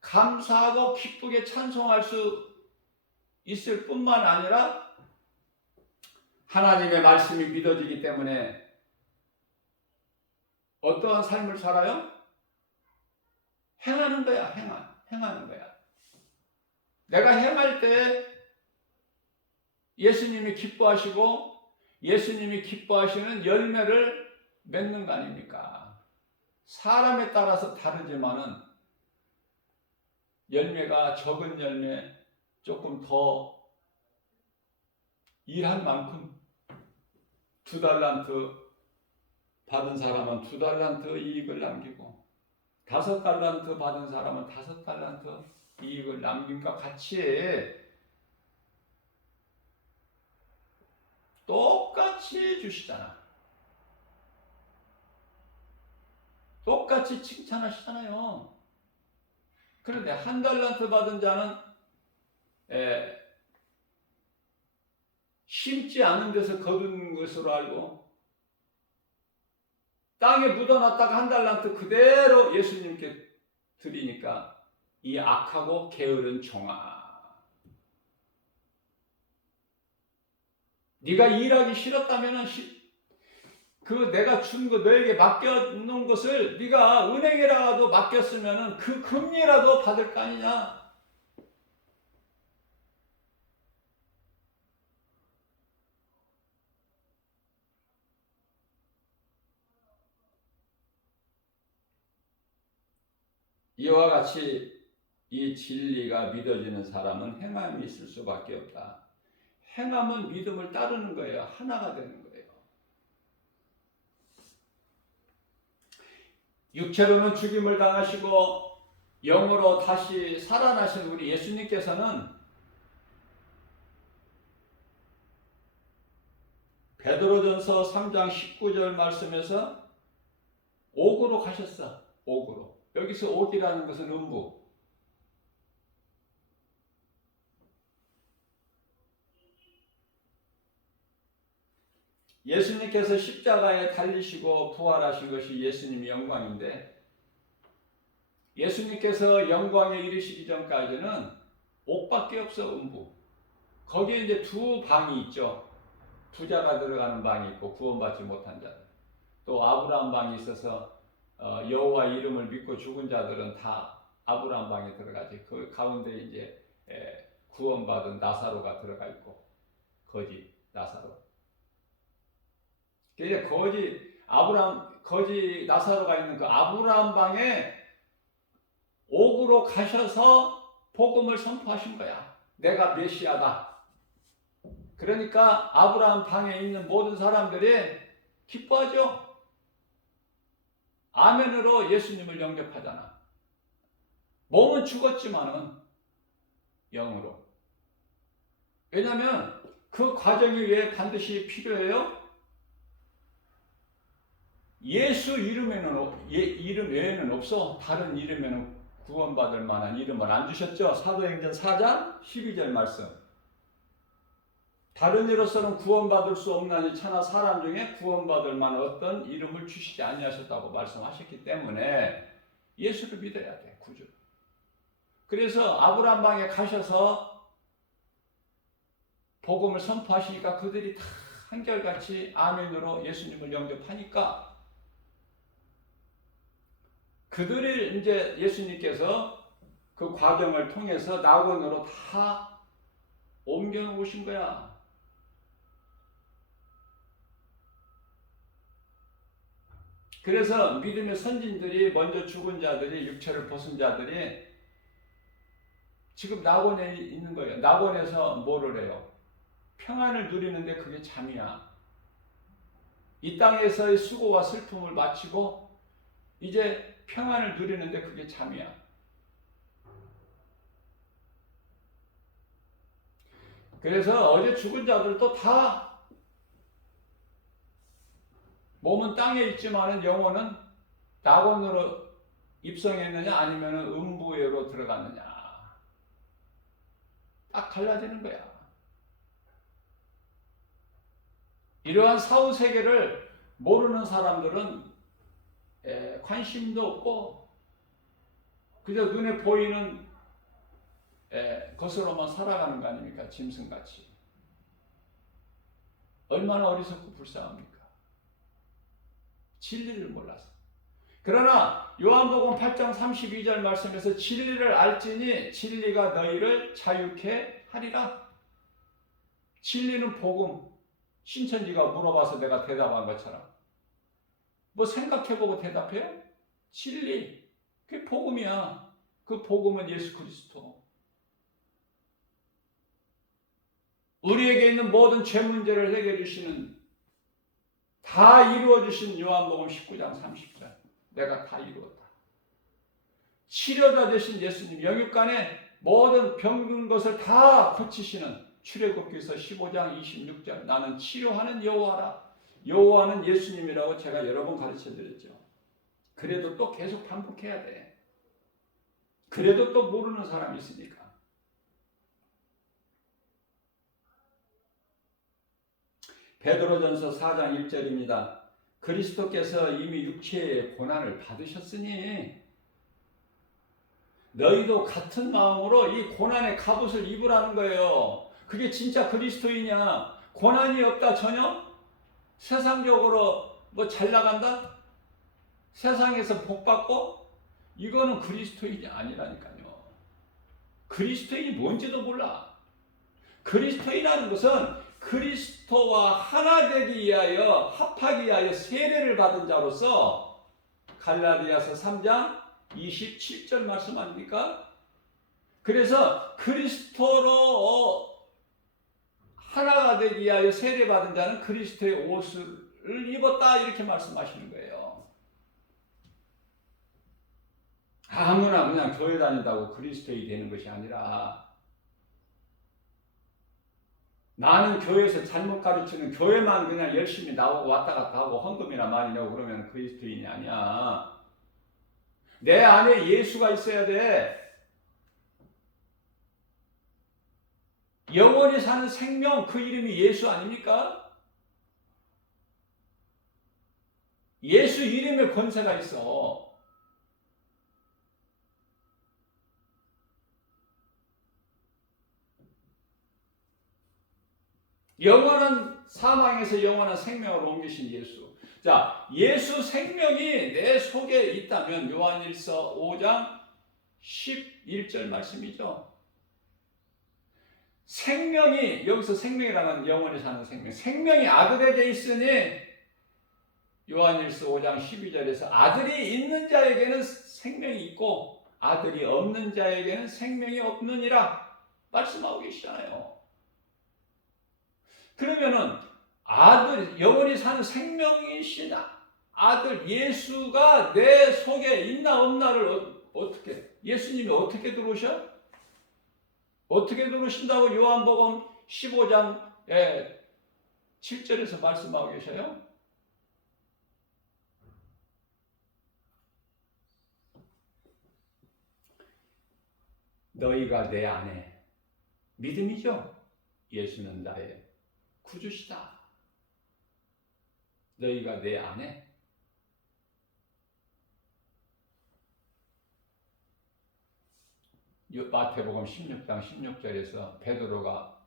감사하고 기쁘게 찬송할 수 있을 뿐만 아니라 하나님의 말씀이 믿어지기 때문에 어떠한 삶을 살아요? 행하는 거야. 행하는 거야. 내가 행할 때 예수님이 기뻐하시고 예수님이 기뻐하시는 열매를 맺는 거 아닙니까? 사람에 따라서 다르지만은 열매가 적은 열매, 조금 더 일한 만큼 2달란트 받은 사람은 2달란트 이익을 남기고 5달란트 받은 사람은 5달란트 이익을 남김과 같이 똑같이 주시잖아. 똑같이 칭찬하시잖아요. 그런데 1달란트 받은 자는 심지 않은 데서 거둔 것으로 알고 땅에 묻어놨다가 1달란트 그대로 예수님께 드리니까 이 악하고 게으른 종아, 네가 일하기 싫었다면은 그 내가 준 거 너에게 맡겨놓은 것을 네가 은행에라도 맡겼으면은 그 금리라도 받을 거 아니냐. 이와 같이 이 진리가 믿어지는 사람은 행함이 있을 수밖에 없다. 행함은 믿음을 따르는 거예요. 하나가 되는 거예요. 육체로는 죽임을 당하시고 영으로 다시 살아나신 우리 예수님께서는 베드로전서 3장 19절 말씀에서 옥으로 가셨어. 옥으로. 여기서 옥이라는 것은 음부. 예수님께서 십자가에 달리시고 부활하신 것이 예수님의 영광인데 예수님께서 영광에 이르시기 전까지는 옥밖에 없어. 음부. 거기에 이제 2방이 있죠. 부자가 들어가는 방이 있고 구원받지 못한 자들. 또 아브라함 방이 있어서 여호와 이름을 믿고 죽은 자들은 다 아브라함 방에 들어가지. 그 가운데 이제 구원받은 나사로가 들어가 있고 거지 나사로. 그래서 거지 나사로가 있는 그 아브라함 방에 옥으로 가셔서 복음을 선포하신 거야. 내가 메시아다. 그러니까 아브라함 방에 있는 모든 사람들이 기뻐하죠. 아멘으로 예수님을 영접하잖아. 몸은 죽었지만은 영으로. 왜냐하면 그 과정이 왜 반드시 필요해요? 예수 이름 외에는 없어. 다른 이름에는 구원받을 만한 이름을 안 주셨죠. 사도행전 4장 12절 말씀. 다른 이로서는 구원받을 수 없나니 차나 사람 중에 구원받을 만한 어떤 이름을 주시지 아니하셨다고 말씀하셨기 때문에 예수를 믿어야 돼. 구주. 그래서 아브라함 방에 가셔서 복음을 선포하시니까 그들이 다 한결같이 아멘으로 예수님을 영접하니까 그들을 이제 예수님께서 그 과정을 통해서 낙원으로 다 옮겨 놓으신 거야. 그래서 믿음의 선진들이 먼저 죽은 자들이 육체를 벗은 자들이 지금 낙원에 있는 거예요. 낙원에서 뭐를 해요? 평안을 누리는데 그게 잠이야. 이 땅에서의 수고와 슬픔을 마치고 이제 평안을 누리는데 그게 잠이야. 그래서 어제 죽은 자들도 다 몸은 땅에 있지만은 영혼은 낙원으로 입성했느냐 아니면 음부에로 들어갔느냐 딱 갈라지는 거야. 이러한 사후 세계를 모르는 사람들은 관심도 없고 그저 눈에 보이는 것으로만 살아가는 거 아닙니까? 짐승같이. 얼마나 어리석고 불쌍합니까? 진리를 몰라서. 그러나 요한복음 8장 32절 말씀에서 진리를 알지니 진리가 너희를 자유케 하리라. 진리는 복음. 신천지가 물어봐서 내가 대답한 것처럼 뭐 생각해보고 대답해요? 진리. 그게 복음이야. 그 복음은 예수 그리스도. 우리에게 있는 모든 죄 문제를 해결해 주시는 다 이루어 주신 요한복음 19장 30절. 내가 다 이루었다. 치료자 되신 예수님, 영육간에 모든 병든 것을 다 고치시는 출애굽기서 15장 26절. 나는 치료하는 여호와라. 여호와는 예수님이라고 제가 여러 번 가르쳐 드렸죠. 그래도 또 계속 반복해야 돼. 그래도 또 모르는 사람이 있으니까. 베드로전서 4장 1절입니다. 그리스도께서 이미 육체의 고난을 받으셨으니 너희도 같은 마음으로 이 고난의 갑옷을 입으라는 거예요. 그게 진짜 그리스도이냐? 고난이 없다 전혀? 세상적으로 뭐 잘 나간다? 세상에서 복 받고? 이거는 그리스도인이 아니라니까요. 그리스도인이 뭔지도 몰라. 그리스도인이라는 것은 그리스도와 하나 되기 위하여 합하기 위하여 세례를 받은 자로서 갈라디아서 3장 27절 말씀 아닙니까? 그래서 그리스도로 하나가 되기 위하여 세례 받은 자는 그리스도의 옷을 입었다 이렇게 말씀하시는 거예요. 아무나 그냥 교회 다닌다고 그리스도인이 되는 것이 아니라 나는 교회에서 잘못 가르치는 교회만 그냥 열심히 나오고 왔다 갔다 하고 헌금이나 많이 내고 그러면 그리스도인이 아니야. 내 안에 예수가 있어야 돼. 영원히 사는 생명, 그 이름이 예수 아닙니까? 예수 이름에 권세가 있어. 영원한 사망에서 영원한 생명으로 옮기신 예수. 자, 예수 생명이 내 속에 있다면 요한일서 5장 11절 말씀이죠. 생명이, 여기서 생명이라는 영원히 사는 생명. 생명이 아들에게 있으니 요한일서 5장 12절에서 아들이 있는 자에게는 생명이 있고 아들이 없는 자에게는 생명이 없느니라 말씀하고 계시잖아요. 그러면은 아들, 영원히 사는 생명이신 아들 예수가 내 속에 있나 없나를 어떻게, 예수님이 어떻게 들어오셔? 어떻게 들어오신다고 요한복음 15장 7절에서 말씀하고 계셔요? 너희가 내 안에, 믿음이죠? 예수는 나의 구주시다. 너희가 내 안에 마태복음 16장 16절에서 베드로가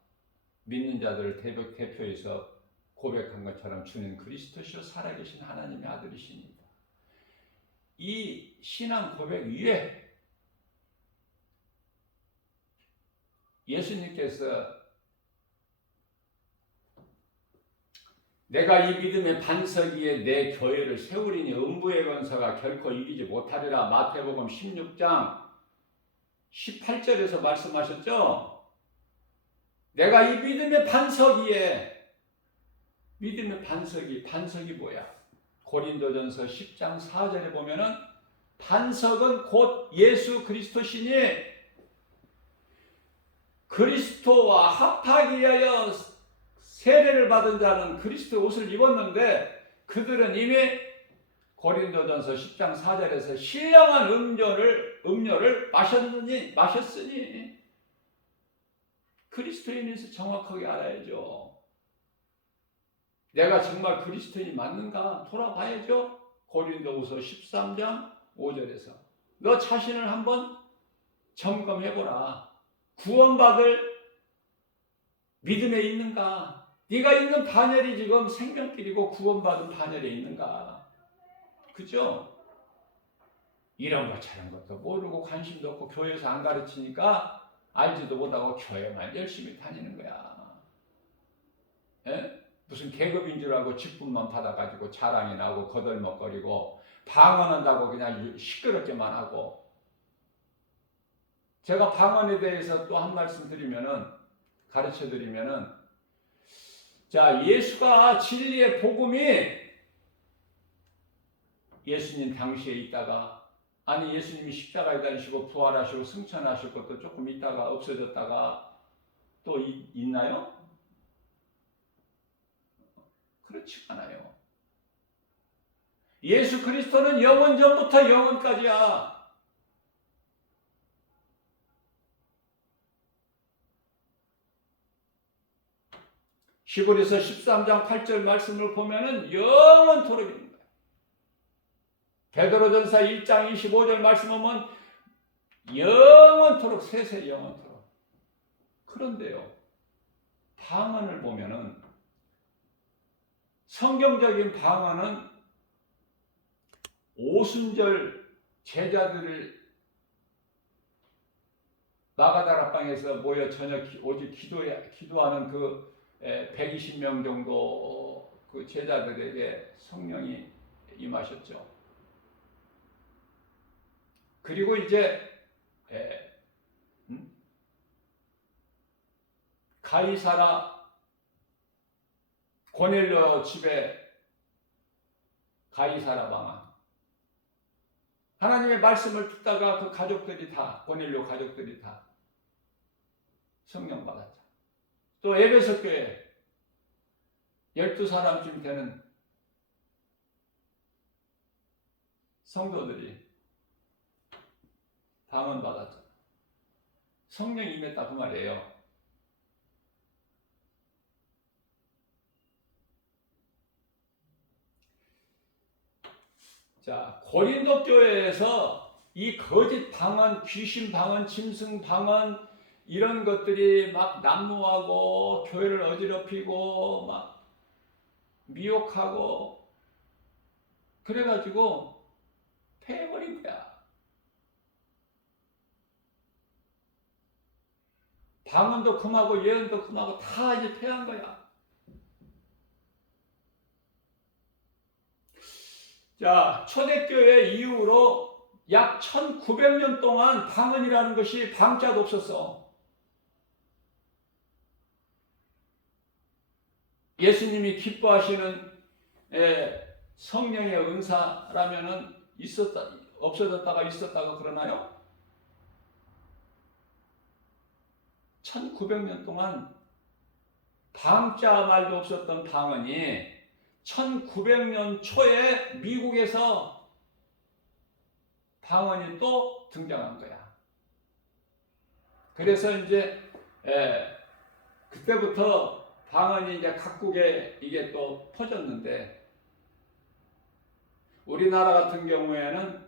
믿는 자들을 대표해서 고백한 것처럼 주는 그리스도시요 살아계신 하나님의 아들이십니다. 이 신앙 고백 위에 예수님께서 내가 이 믿음의 반석 위에 내 교회를 세우리니 음부의 권세가 결코 이기지 못하리라 마태복음 16장 18절에서 말씀하셨죠? 내가 이 믿음의 반석 위에, 믿음의 반석이 뭐야? 고린도전서 10장 4절에 보면은 반석은 곧 예수 그리스도시니 그리스도와 합하기 위하여 세례를 받은 자는 그리스도 옷을 입었는데 그들은 이미 고린도전서 10장 4절에서 신령한 음료를 마셨으니 그리스도인에서 정확하게 알아야죠. 내가 정말 그리스도인이 맞는가 돌아봐야죠. 고린도후서 13장 5절에서 너 자신을 한번 점검해보라. 구원받을 믿음에 있는가? 네가 있는 반열이 지금 생명길이고 구원받은 반열에 있는가? 그죠? 이런 것 저런 것도 모르고 관심도 없고 교회에서 안 가르치니까 알지도 못하고 교회만 열심히 다니는 거야. 에? 무슨 계급인 줄 알고 직분만 받아가지고 자랑이 나고 거들먹거리고 방언한다고 그냥 시끄럽게만 하고. 제가 방언에 대해서 또 한 말씀 가르쳐 드리면은, 자, 예수가 진리의 복음이 예수님 당시에 있다가, 아니 예수님이 십자가에 달리시고 부활하시고 승천하실 것도 조금 있다가 없어졌다가 또 있나요? 그렇지 않아요. 예수 그리스도는 영원 전부터 영원까지야. 히브리서 13장 8절 말씀을 보면은 영원토록 있는 거예요. 베드로전서 1장 25절 말씀을 보면 영원토록 세세 영원토록. 그런데요, 방언을 보면은 성경적인 방언은 오순절 제자들을 마가다락방에서 모여 저녁 오직 기도하는 그 120명 정도 그 제자들에게 성령이 임하셨죠. 그리고 이제 가이사라 고넬료 집에 가이사라 방안, 하나님의 말씀을 듣다가 그 가족들이 다, 고넬료 가족들이 다 성령 받았죠. 또 에베소 교회 12사람쯤 되는 성도들이 방언 받았죠. 성령이 임했다 그 말이에요. 자, 고린도 교회에서 이 거짓 방언, 귀신 방언, 짐승 방언 이런 것들이 막 난무하고 교회를 어지럽히고 막 미혹하고 그래가지고 패해버린 거야. 방언도 금하고 예언도 금하고 다 이제 패한 거야. 자, 초대교회 이후로 약 1900년 동안 방언이라는 것이 방자도 없었어. 예수님이 기뻐하시는 성령의 은사라면은 없어졌다가 있었다가 그러나요? 1900년 동안 방자 말도 없었던 방언이 1900년 초에 미국에서 방언이 또 등장한 거야. 그래서 이제 그때부터 방언이 이제 각국에 이게 또 퍼졌는데, 우리나라 같은 경우에는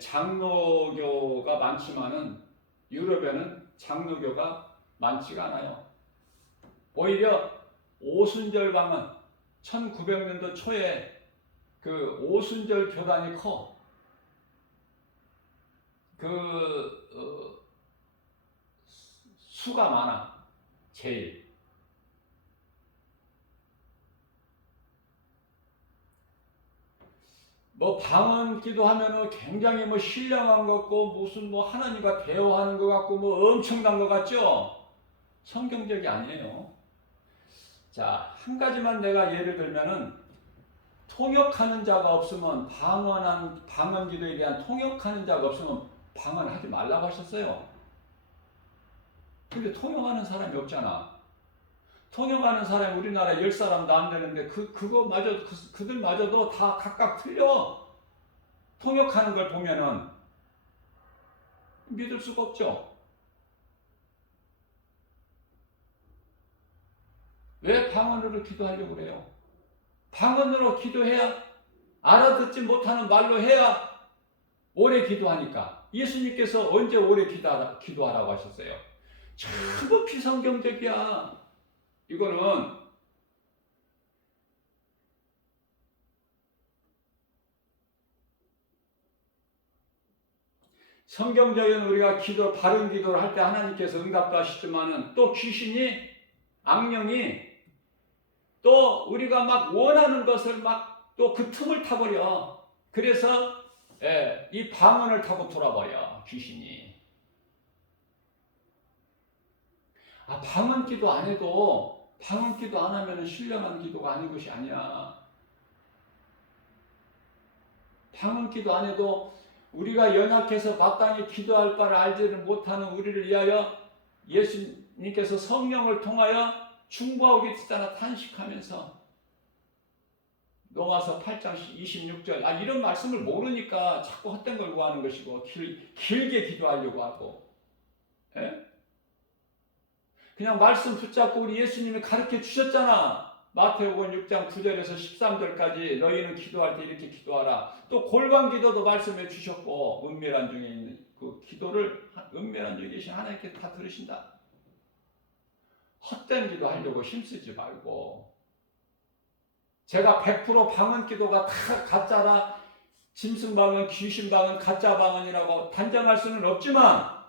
장로교가 많지만은 유럽에는 장로교가 많지가 않아요. 오히려 오순절 방언, 1900년도 초에 그 오순절 교단이 커. 수가 많아. 제일. 뭐 방언 기도하면은 굉장히 뭐 신령한 것 같고 무슨 뭐 하나님과 대화하는 것 같고 뭐 엄청난 것 같죠? 성경적이 아니에요. 자, 한 가지만 내가 예를 들면은, 통역하는 자가 없으면 방언 기도에 대한 통역하는 자가 없으면 방언하지 말라고 하셨어요. 근데 통역하는 사람이 없잖아. 통역하는 사람이 우리나라에 10사람도 안 되는데 그거마저 그들마저도 다 각각 틀려. 통역하는 걸 보면은 믿을 수가 없죠. 왜 방언으로 기도하려고 그래요? 방언으로 기도해야, 알아듣지 못하는 말로 해야 오래 기도하니까. 예수님께서 언제 오래 기도하라고 하셨어요? 전부 비성경적이야. 이거는 성경적인 우리가 바른 기도를 할 때 하나님께서 응답도 하시지만은 또 귀신이, 악령이 또 우리가 막 원하는 것을 막 또 그 틈을 타버려. 그래서 이 방언을 타고 돌아버려, 귀신이. 방언 기도 안 해도, 방언 기도 안 하면 신령한 기도가 아닌 것이 아니야. 방언 기도 안 해도 우리가 연약해서 마땅히 기도할 바를 알지를 못하는 우리를 위하여 예수님께서 성령을 통하여 중보하고 계시잖아. 탄식하면서. 로마서 8장 26절. 이런 말씀을 모르니까 자꾸 헛된 걸 구하는 것이고 길게 기도하려고 하고. 예? 그냥 말씀 붙잡고 우리 예수님이 가르쳐 주셨잖아. 마태복음 6장 9절에서 13절까지 너희는 기도할 때 이렇게 기도하라. 또 골방 기도도 말씀해 주셨고, 은밀한 중에 있는 그 기도를 은밀한 중에 계신 하나님께서 다 들으신다. 헛된 기도 하려고 힘쓰지 말고. 제가 100% 방언 기도가 다 가짜라, 짐승 방언, 귀신 방언, 가짜 방언이라고 단정할 수는 없지만,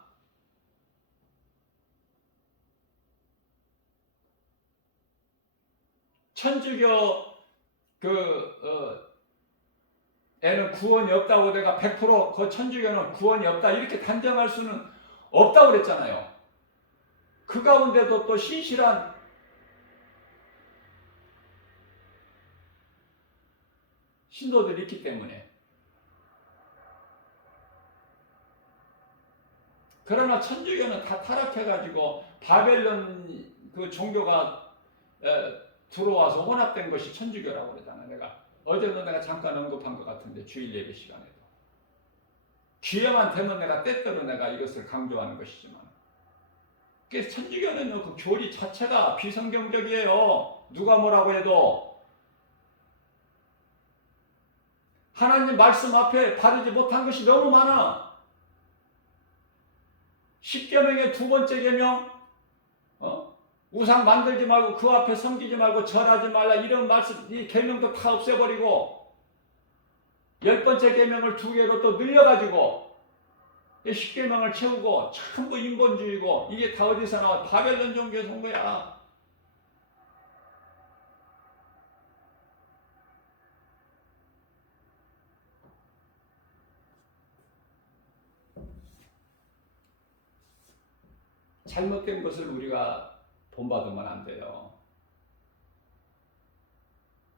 천주교 에는 구원이 없다고 내가 100% 천주교는 구원이 없다 이렇게 단정할 수는 없다고 그랬잖아요. 그 가운데도 또 신실한 신도들이 있기 때문에. 그러나 천주교는 다 타락해가지고 바벨론 그 종교가 들어와서 혼합된 것이 천주교라고 그러잖아. 어제도 내가 잠깐 언급한 것 같은데, 주일 예배 시간에도. 기회만 되면 내가 때때로 내가 이것을 강조하는 것이지만, 그래서 천주교는 그 교리 자체가 비성경적이에요. 누가 뭐라고 해도. 하나님 말씀 앞에 바르지 못한 것이 너무 많아. 10계명의 두 번째 계명, 우상 만들지 말고 그 앞에 섬기지 말고 절하지 말라, 이런 말씀, 이 계명도 다 없애버리고 10번째 계명을 2개로 또 늘려가지고 10계명을 채우고 전부 인본주의고, 이게 다 어디서 나와? 바벨론 종교에서 온 거야. 잘못된 것을 우리가 본받으면 안 돼요.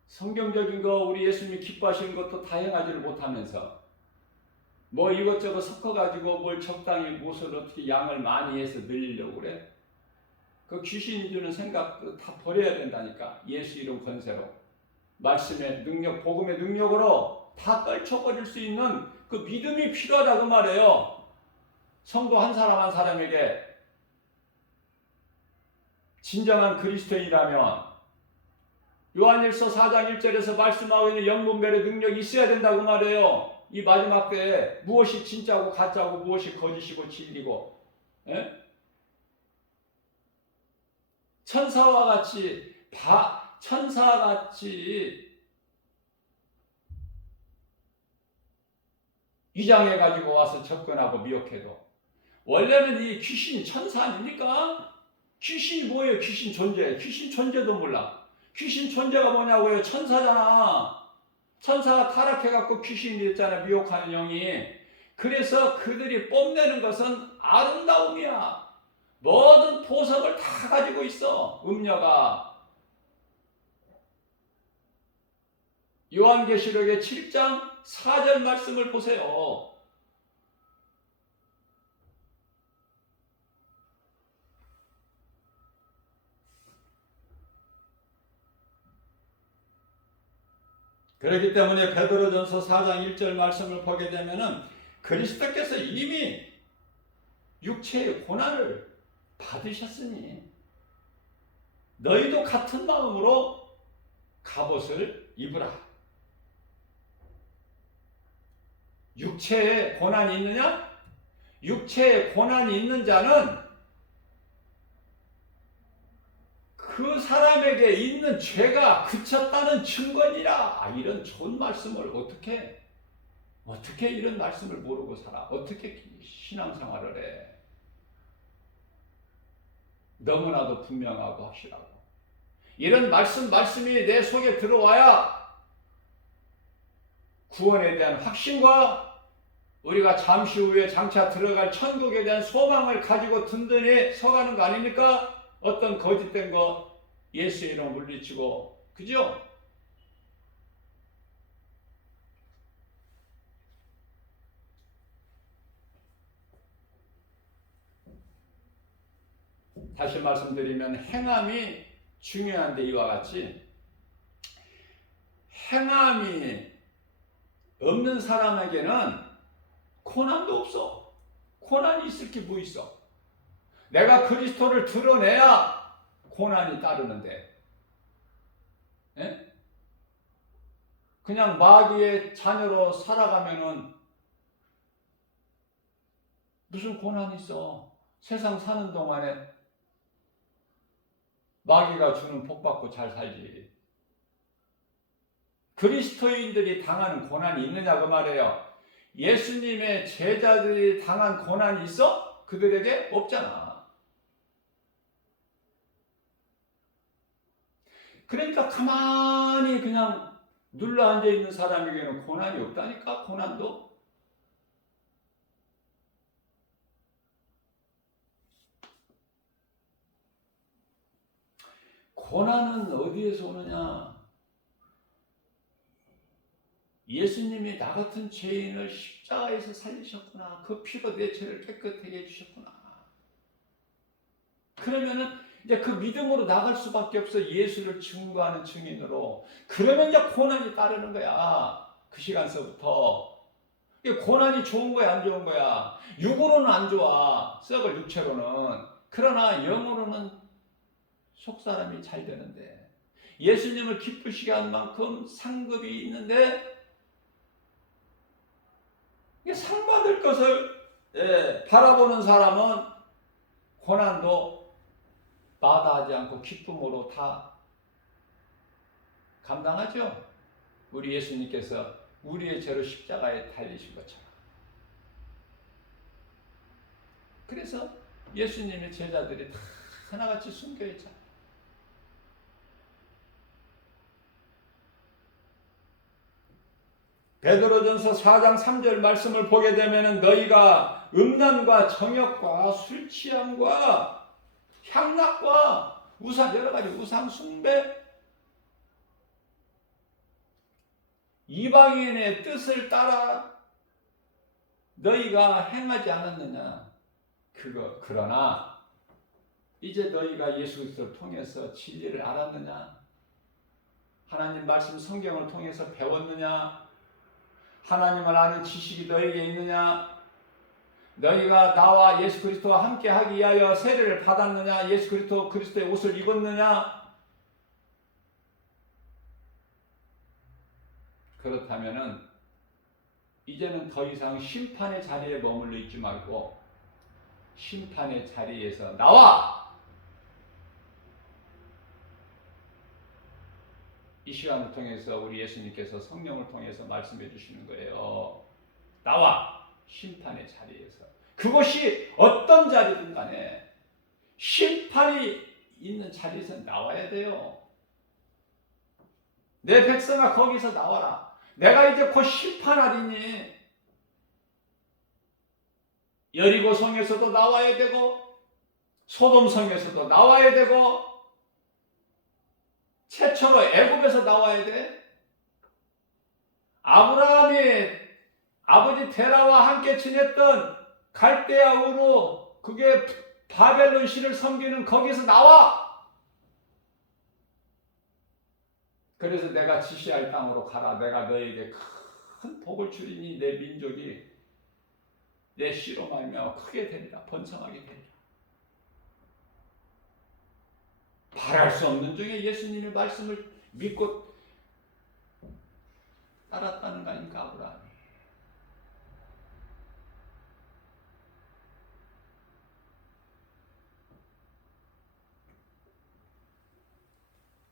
성경적인 거, 우리 예수님이 기뻐하시는 것도 다 행하지를 못하면서 뭐 이것저것 섞어가지고 뭘 적당히 무엇을 어떻게 양을 많이 해서 늘리려고 그래? 그 귀신이 주는 생각 다 버려야 된다니까. 예수 이름 권세로, 말씀의 능력, 복음의 능력으로 다 떨쳐버릴 수 있는 그 믿음이 필요하다고 말해요. 성도 한 사람 한 사람에게 진정한 그리스도인이라면 요한일서 4장 1절에서 말씀하고 있는 영분별의 능력이 있어야 된다고 말해요. 이 마지막 때에 무엇이 진짜고 가짜고 무엇이 거짓이고 진리고, 천사와 같이 위장해가지고 와서 접근하고 미혹해도, 원래는 이 귀신이 천사 아닙니까? 귀신이 뭐예요? 귀신 존재. 귀신 존재도 몰라. 귀신 존재가 뭐냐고요? 천사잖아. 천사가 타락해갖고 귀신이 됐잖아. 미혹하는 영이. 그래서 그들이 뽐내는 것은 아름다움이야. 모든 보석을 다 가지고 있어, 음녀가. 요한계시록의 7장 4절 말씀을 보세요. 그렇기 때문에 베드로전서 4장 1절 말씀을 보게 되면은 그리스도께서 이미 육체의 고난을 받으셨으니 너희도 같은 마음으로 갑옷을 입으라. 육체에 고난이 있느냐? 육체에 고난이 있는 자는 그 사람에게 있는 죄가 그쳤다는 증거니라. 이런 좋은 말씀을 어떻게 이런 말씀을 모르고 살아? 어떻게 신앙생활을 해? 너무나도 분명하고 확실하고 이런 말씀이 내 속에 들어와야 구원에 대한 확신과 우리가 잠시 후에 장차 들어갈 천국에 대한 소망을 가지고 든든히 서가는 거 아닙니까? 어떤 거짓된 거 예수 이름 물리치고, 그죠? 다시 말씀드리면 행함이 중요한데 이와 같이 행함이 없는 사람에게는 고난도 없어. 고난이 있을 게 뭐 있어? 내가 그리스도를 드러내야 고난이 따르는데, 예? 그냥 마귀의 자녀로 살아가면은 무슨 고난이 있어? 세상 사는 동안에 마귀가 주는 복 받고 잘 살지. 그리스도인들이 당하는 고난이 있느냐 그 말이에요. 예수님의 제자들이 당한 고난이 있어? 그들에게 없잖아. 그러니까 가만히 그냥 눌러 앉아 있는 사람에게는 고난이 없다니까. 고난도. 고난은 어디에서 오느냐? 예수님이 나 같은 죄인을 십자가에서 살리셨구나. 그 피로 내 죄를 깨끗하게 해주셨구나. 그러면은 이제 그 믿음으로 나갈 수밖에 없어. 예수를 증거하는 증인으로. 그러면 이제 고난이 따르는 거야. 그 시간서부터. 고난이 좋은 거야, 안 좋은 거야? 육으로는 안 좋아. 썩을 육체로는. 그러나 영으로는 속사람이 잘 되는데. 예수님을 기쁘시게 한 만큼 상급이 있는데 상 받을 것을 바라보는 사람은 고난도 마다하지 않고 기쁨으로 다 감당하죠. 우리 예수님께서 우리의 죄로 십자가에 달리신 것처럼. 그래서 예수님의 제자들이 다 하나같이 순교했잖아요. 베드로전서 4장 3절 말씀을 보게 되면 너희가 음란과 정욕과 술 취함과 향락과 우상, 여러 가지 우상 숭배, 이방인의 뜻을 따라 너희가 행하지 않았느냐? 그러나 이제 너희가 예수 그리스도를 통해서 진리를 알았느냐? 하나님 말씀 성경을 통해서 배웠느냐? 하나님을 아는 지식이 너희에게 있느냐? 너희가 나와 예수 그리스도와 함께 하기 위하여 세례를 받았느냐? 예수 그리스도의 옷을 입었느냐? 그렇다면은 이제는 더 이상 심판의 자리에 머물러 있지 말고 심판의 자리에서 나와! 이 시간을 통해서 우리 예수님께서 성령을 통해서 말씀해 주시는 거예요. 나와! 심판의 자리에서. 그것이 어떤 자리든 간에 심판이 있는 자리에서 나와야 돼요. 내 백성아 거기서 나와라. 내가 이제 곧 심판하리니 여리고 성에서도 나와야 되고 소돔 성에서도 나와야 되고 최초로 애굽에서 나와야 돼. 아브라함이 아버지 테라와 함께 지냈던 갈대아 우르, 그게 바벨론 신을 섬기는 거기서 나와. 그래서 내가 지시할 땅으로 가라. 내가 너에게 큰 복을 주리니 내 민족이 내 씨로 말미암아 크게 되리라. 번성하게 되리라. 바랄 수 없는 중에 예수님의 말씀을 믿고 따랐다는 거 아닙니까, 아브라함이.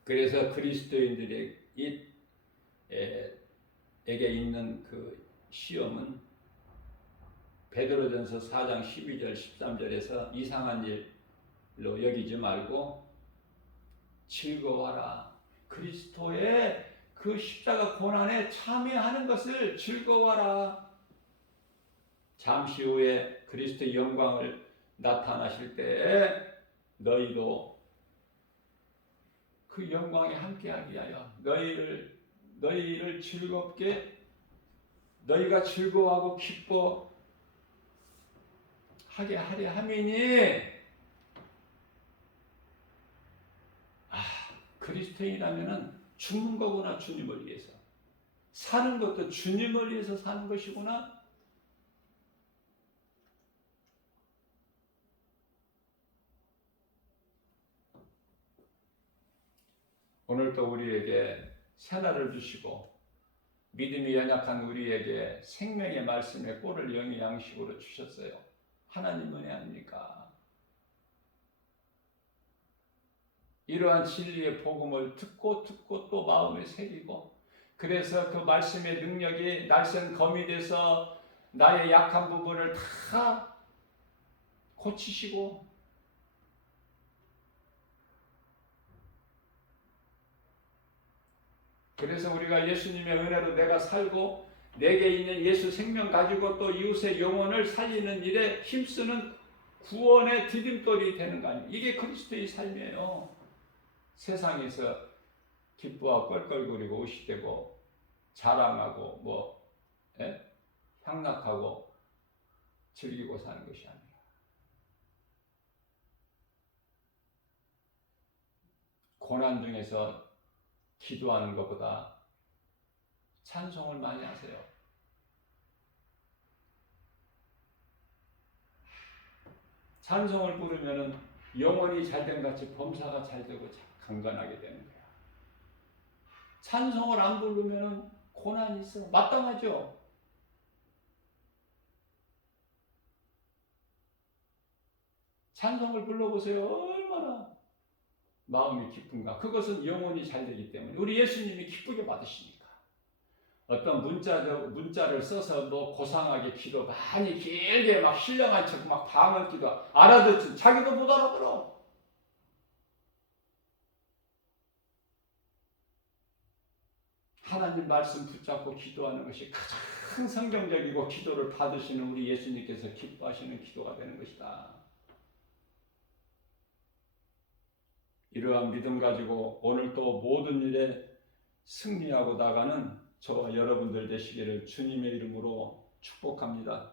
그래서 그리스도인들에게 있는 그 시험은 베드로전서 4장 12절 13절에서 이상한 일로 여기지 말고 즐거워라. 그리스도의 그 십자가 고난에 참여하는 것을 즐거워라. 잠시 후에 그리스도의 영광을 나타나실 때에 너희도 그 영광에 함께하기 위하여 너희를 즐겁게, 너희가 즐거워하고 기뻐하게 하려 함이니, 그리스도인이라면은 죽는 거구나. 주님을 위해서 사는 것도 주님을 위해서 사는 것이구나. 오늘도 우리에게 새날을 주시고 믿음이 연약한 우리에게 생명의 말씀의 꼴을 영의 양식으로 주셨어요. 하나님 은혜 아닙니까? 이러한 진리의 복음을 듣고 또 마음에 새기고, 그래서 그 말씀의 능력이 날쌘 검이 돼서 나의 약한 부분을 다 고치시고, 그래서 우리가 예수님의 은혜로 내가 살고 내게 있는 예수 생명 가지고 또 이웃의 영혼을 살리는 일에 힘쓰는 구원의 디딤돌이 되는 거 아니에요. 이게 그리스도의 삶이에요. 세상에서 기뻐하고 껄껄거리고 의식되고 자랑하고 향락하고 즐기고 사는 것이 아니라, 고난 중에서 기도하는 것보다 찬송을 많이 하세요. 찬송을 부르면 영혼이 잘된 같이 범사가 잘되고 강건하게 되는 거야. 찬송을 안 부르면 고난이 있어. 마땅하죠? 찬송을 불러보세요. 얼마나 마음이 기쁜가. 그것은 영혼이 잘되기 때문에. 우리 예수님이 기쁘게 받으시니까. 어떤 문자를 써서 고상하게 기도 많이 길게 막 신령한 척 막 방언 기도 알아듣지, 자기도 못 알아들어. 하나님 말씀 붙잡고 기도하는 것이 가장 성경적이고 기도를 받으시는 우리 예수님께서 기뻐하시는 기도가 되는 것이다. 이러한 믿음 가지고 오늘도 모든 일에 승리하고 나가는 저와 여러분들 되시기를 주님의 이름으로 축복합니다.